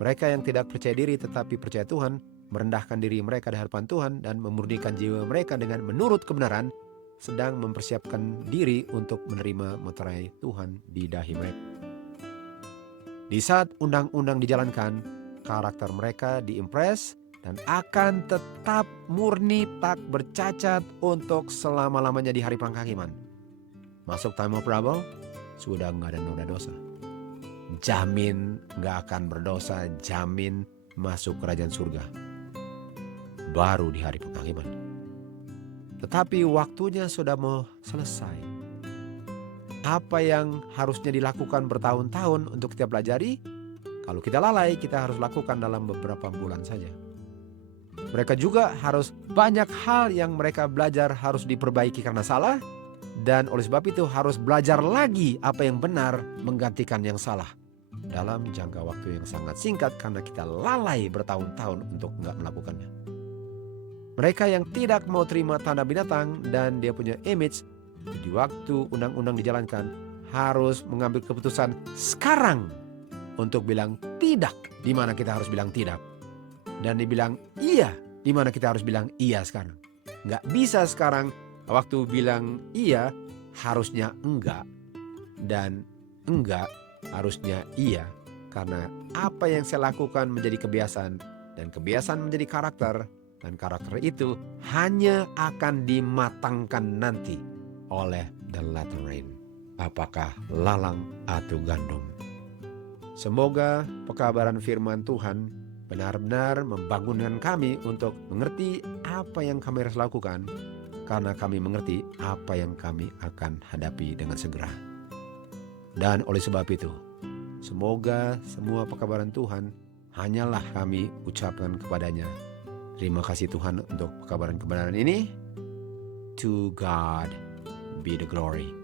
Mereka yang tidak percaya diri tetapi percaya Tuhan, merendahkan diri mereka di hadapan Tuhan dan memurnikan jiwa mereka dengan menurut kebenaran, sedang mempersiapkan diri untuk menerima meterai Tuhan di dahi mereka. Di saat undang-undang dijalankan, karakter mereka diimpress dan akan tetap murni tak bercacat untuk selama-lamanya di hari penghakiman. Masuk time of trouble, sudah nggak ada noda dosa. Jamin nggak akan berdosa, jamin masuk kerajaan surga. Baru di hari penghakiman. Tetapi waktunya sudah mau selesai. Apa yang harusnya dilakukan bertahun-tahun untuk kita pelajari, kalau kita lalai, kita harus lakukan dalam beberapa bulan saja. Mereka juga harus banyak hal yang mereka belajar harus diperbaiki karena salah, dan oleh sebab itu harus belajar lagi apa yang benar menggantikan yang salah dalam jangka waktu yang sangat singkat karena kita lalai bertahun-tahun untuk nggak melakukannya. Mereka yang tidak mau terima tanda binatang dan dia punya image, di waktu undang-undang dijalankan harus mengambil keputusan sekarang untuk bilang tidak di mana kita harus bilang tidak, dan dibilang iya di mana kita harus bilang iya sekarang. Nggak bisa sekarang waktu bilang iya harusnya enggak, dan enggak harusnya iya, karena apa yang saya lakukan menjadi kebiasaan dan kebiasaan menjadi karakter, dan karakter itu hanya akan dimatangkan nanti oleh the latter rain, apakah lalang atau gandum. Semoga pekabaran firman Tuhan benar-benar membangunkan kami untuk mengerti apa yang kami harus lakukan, karena kami mengerti apa yang kami akan hadapi dengan segera. Dan oleh sebab itu, semoga semua pekabaran Tuhan hanyalah kami ucapkan kepadanya, terima kasih Tuhan untuk pekabaran kebenaran ini. To God be the glory.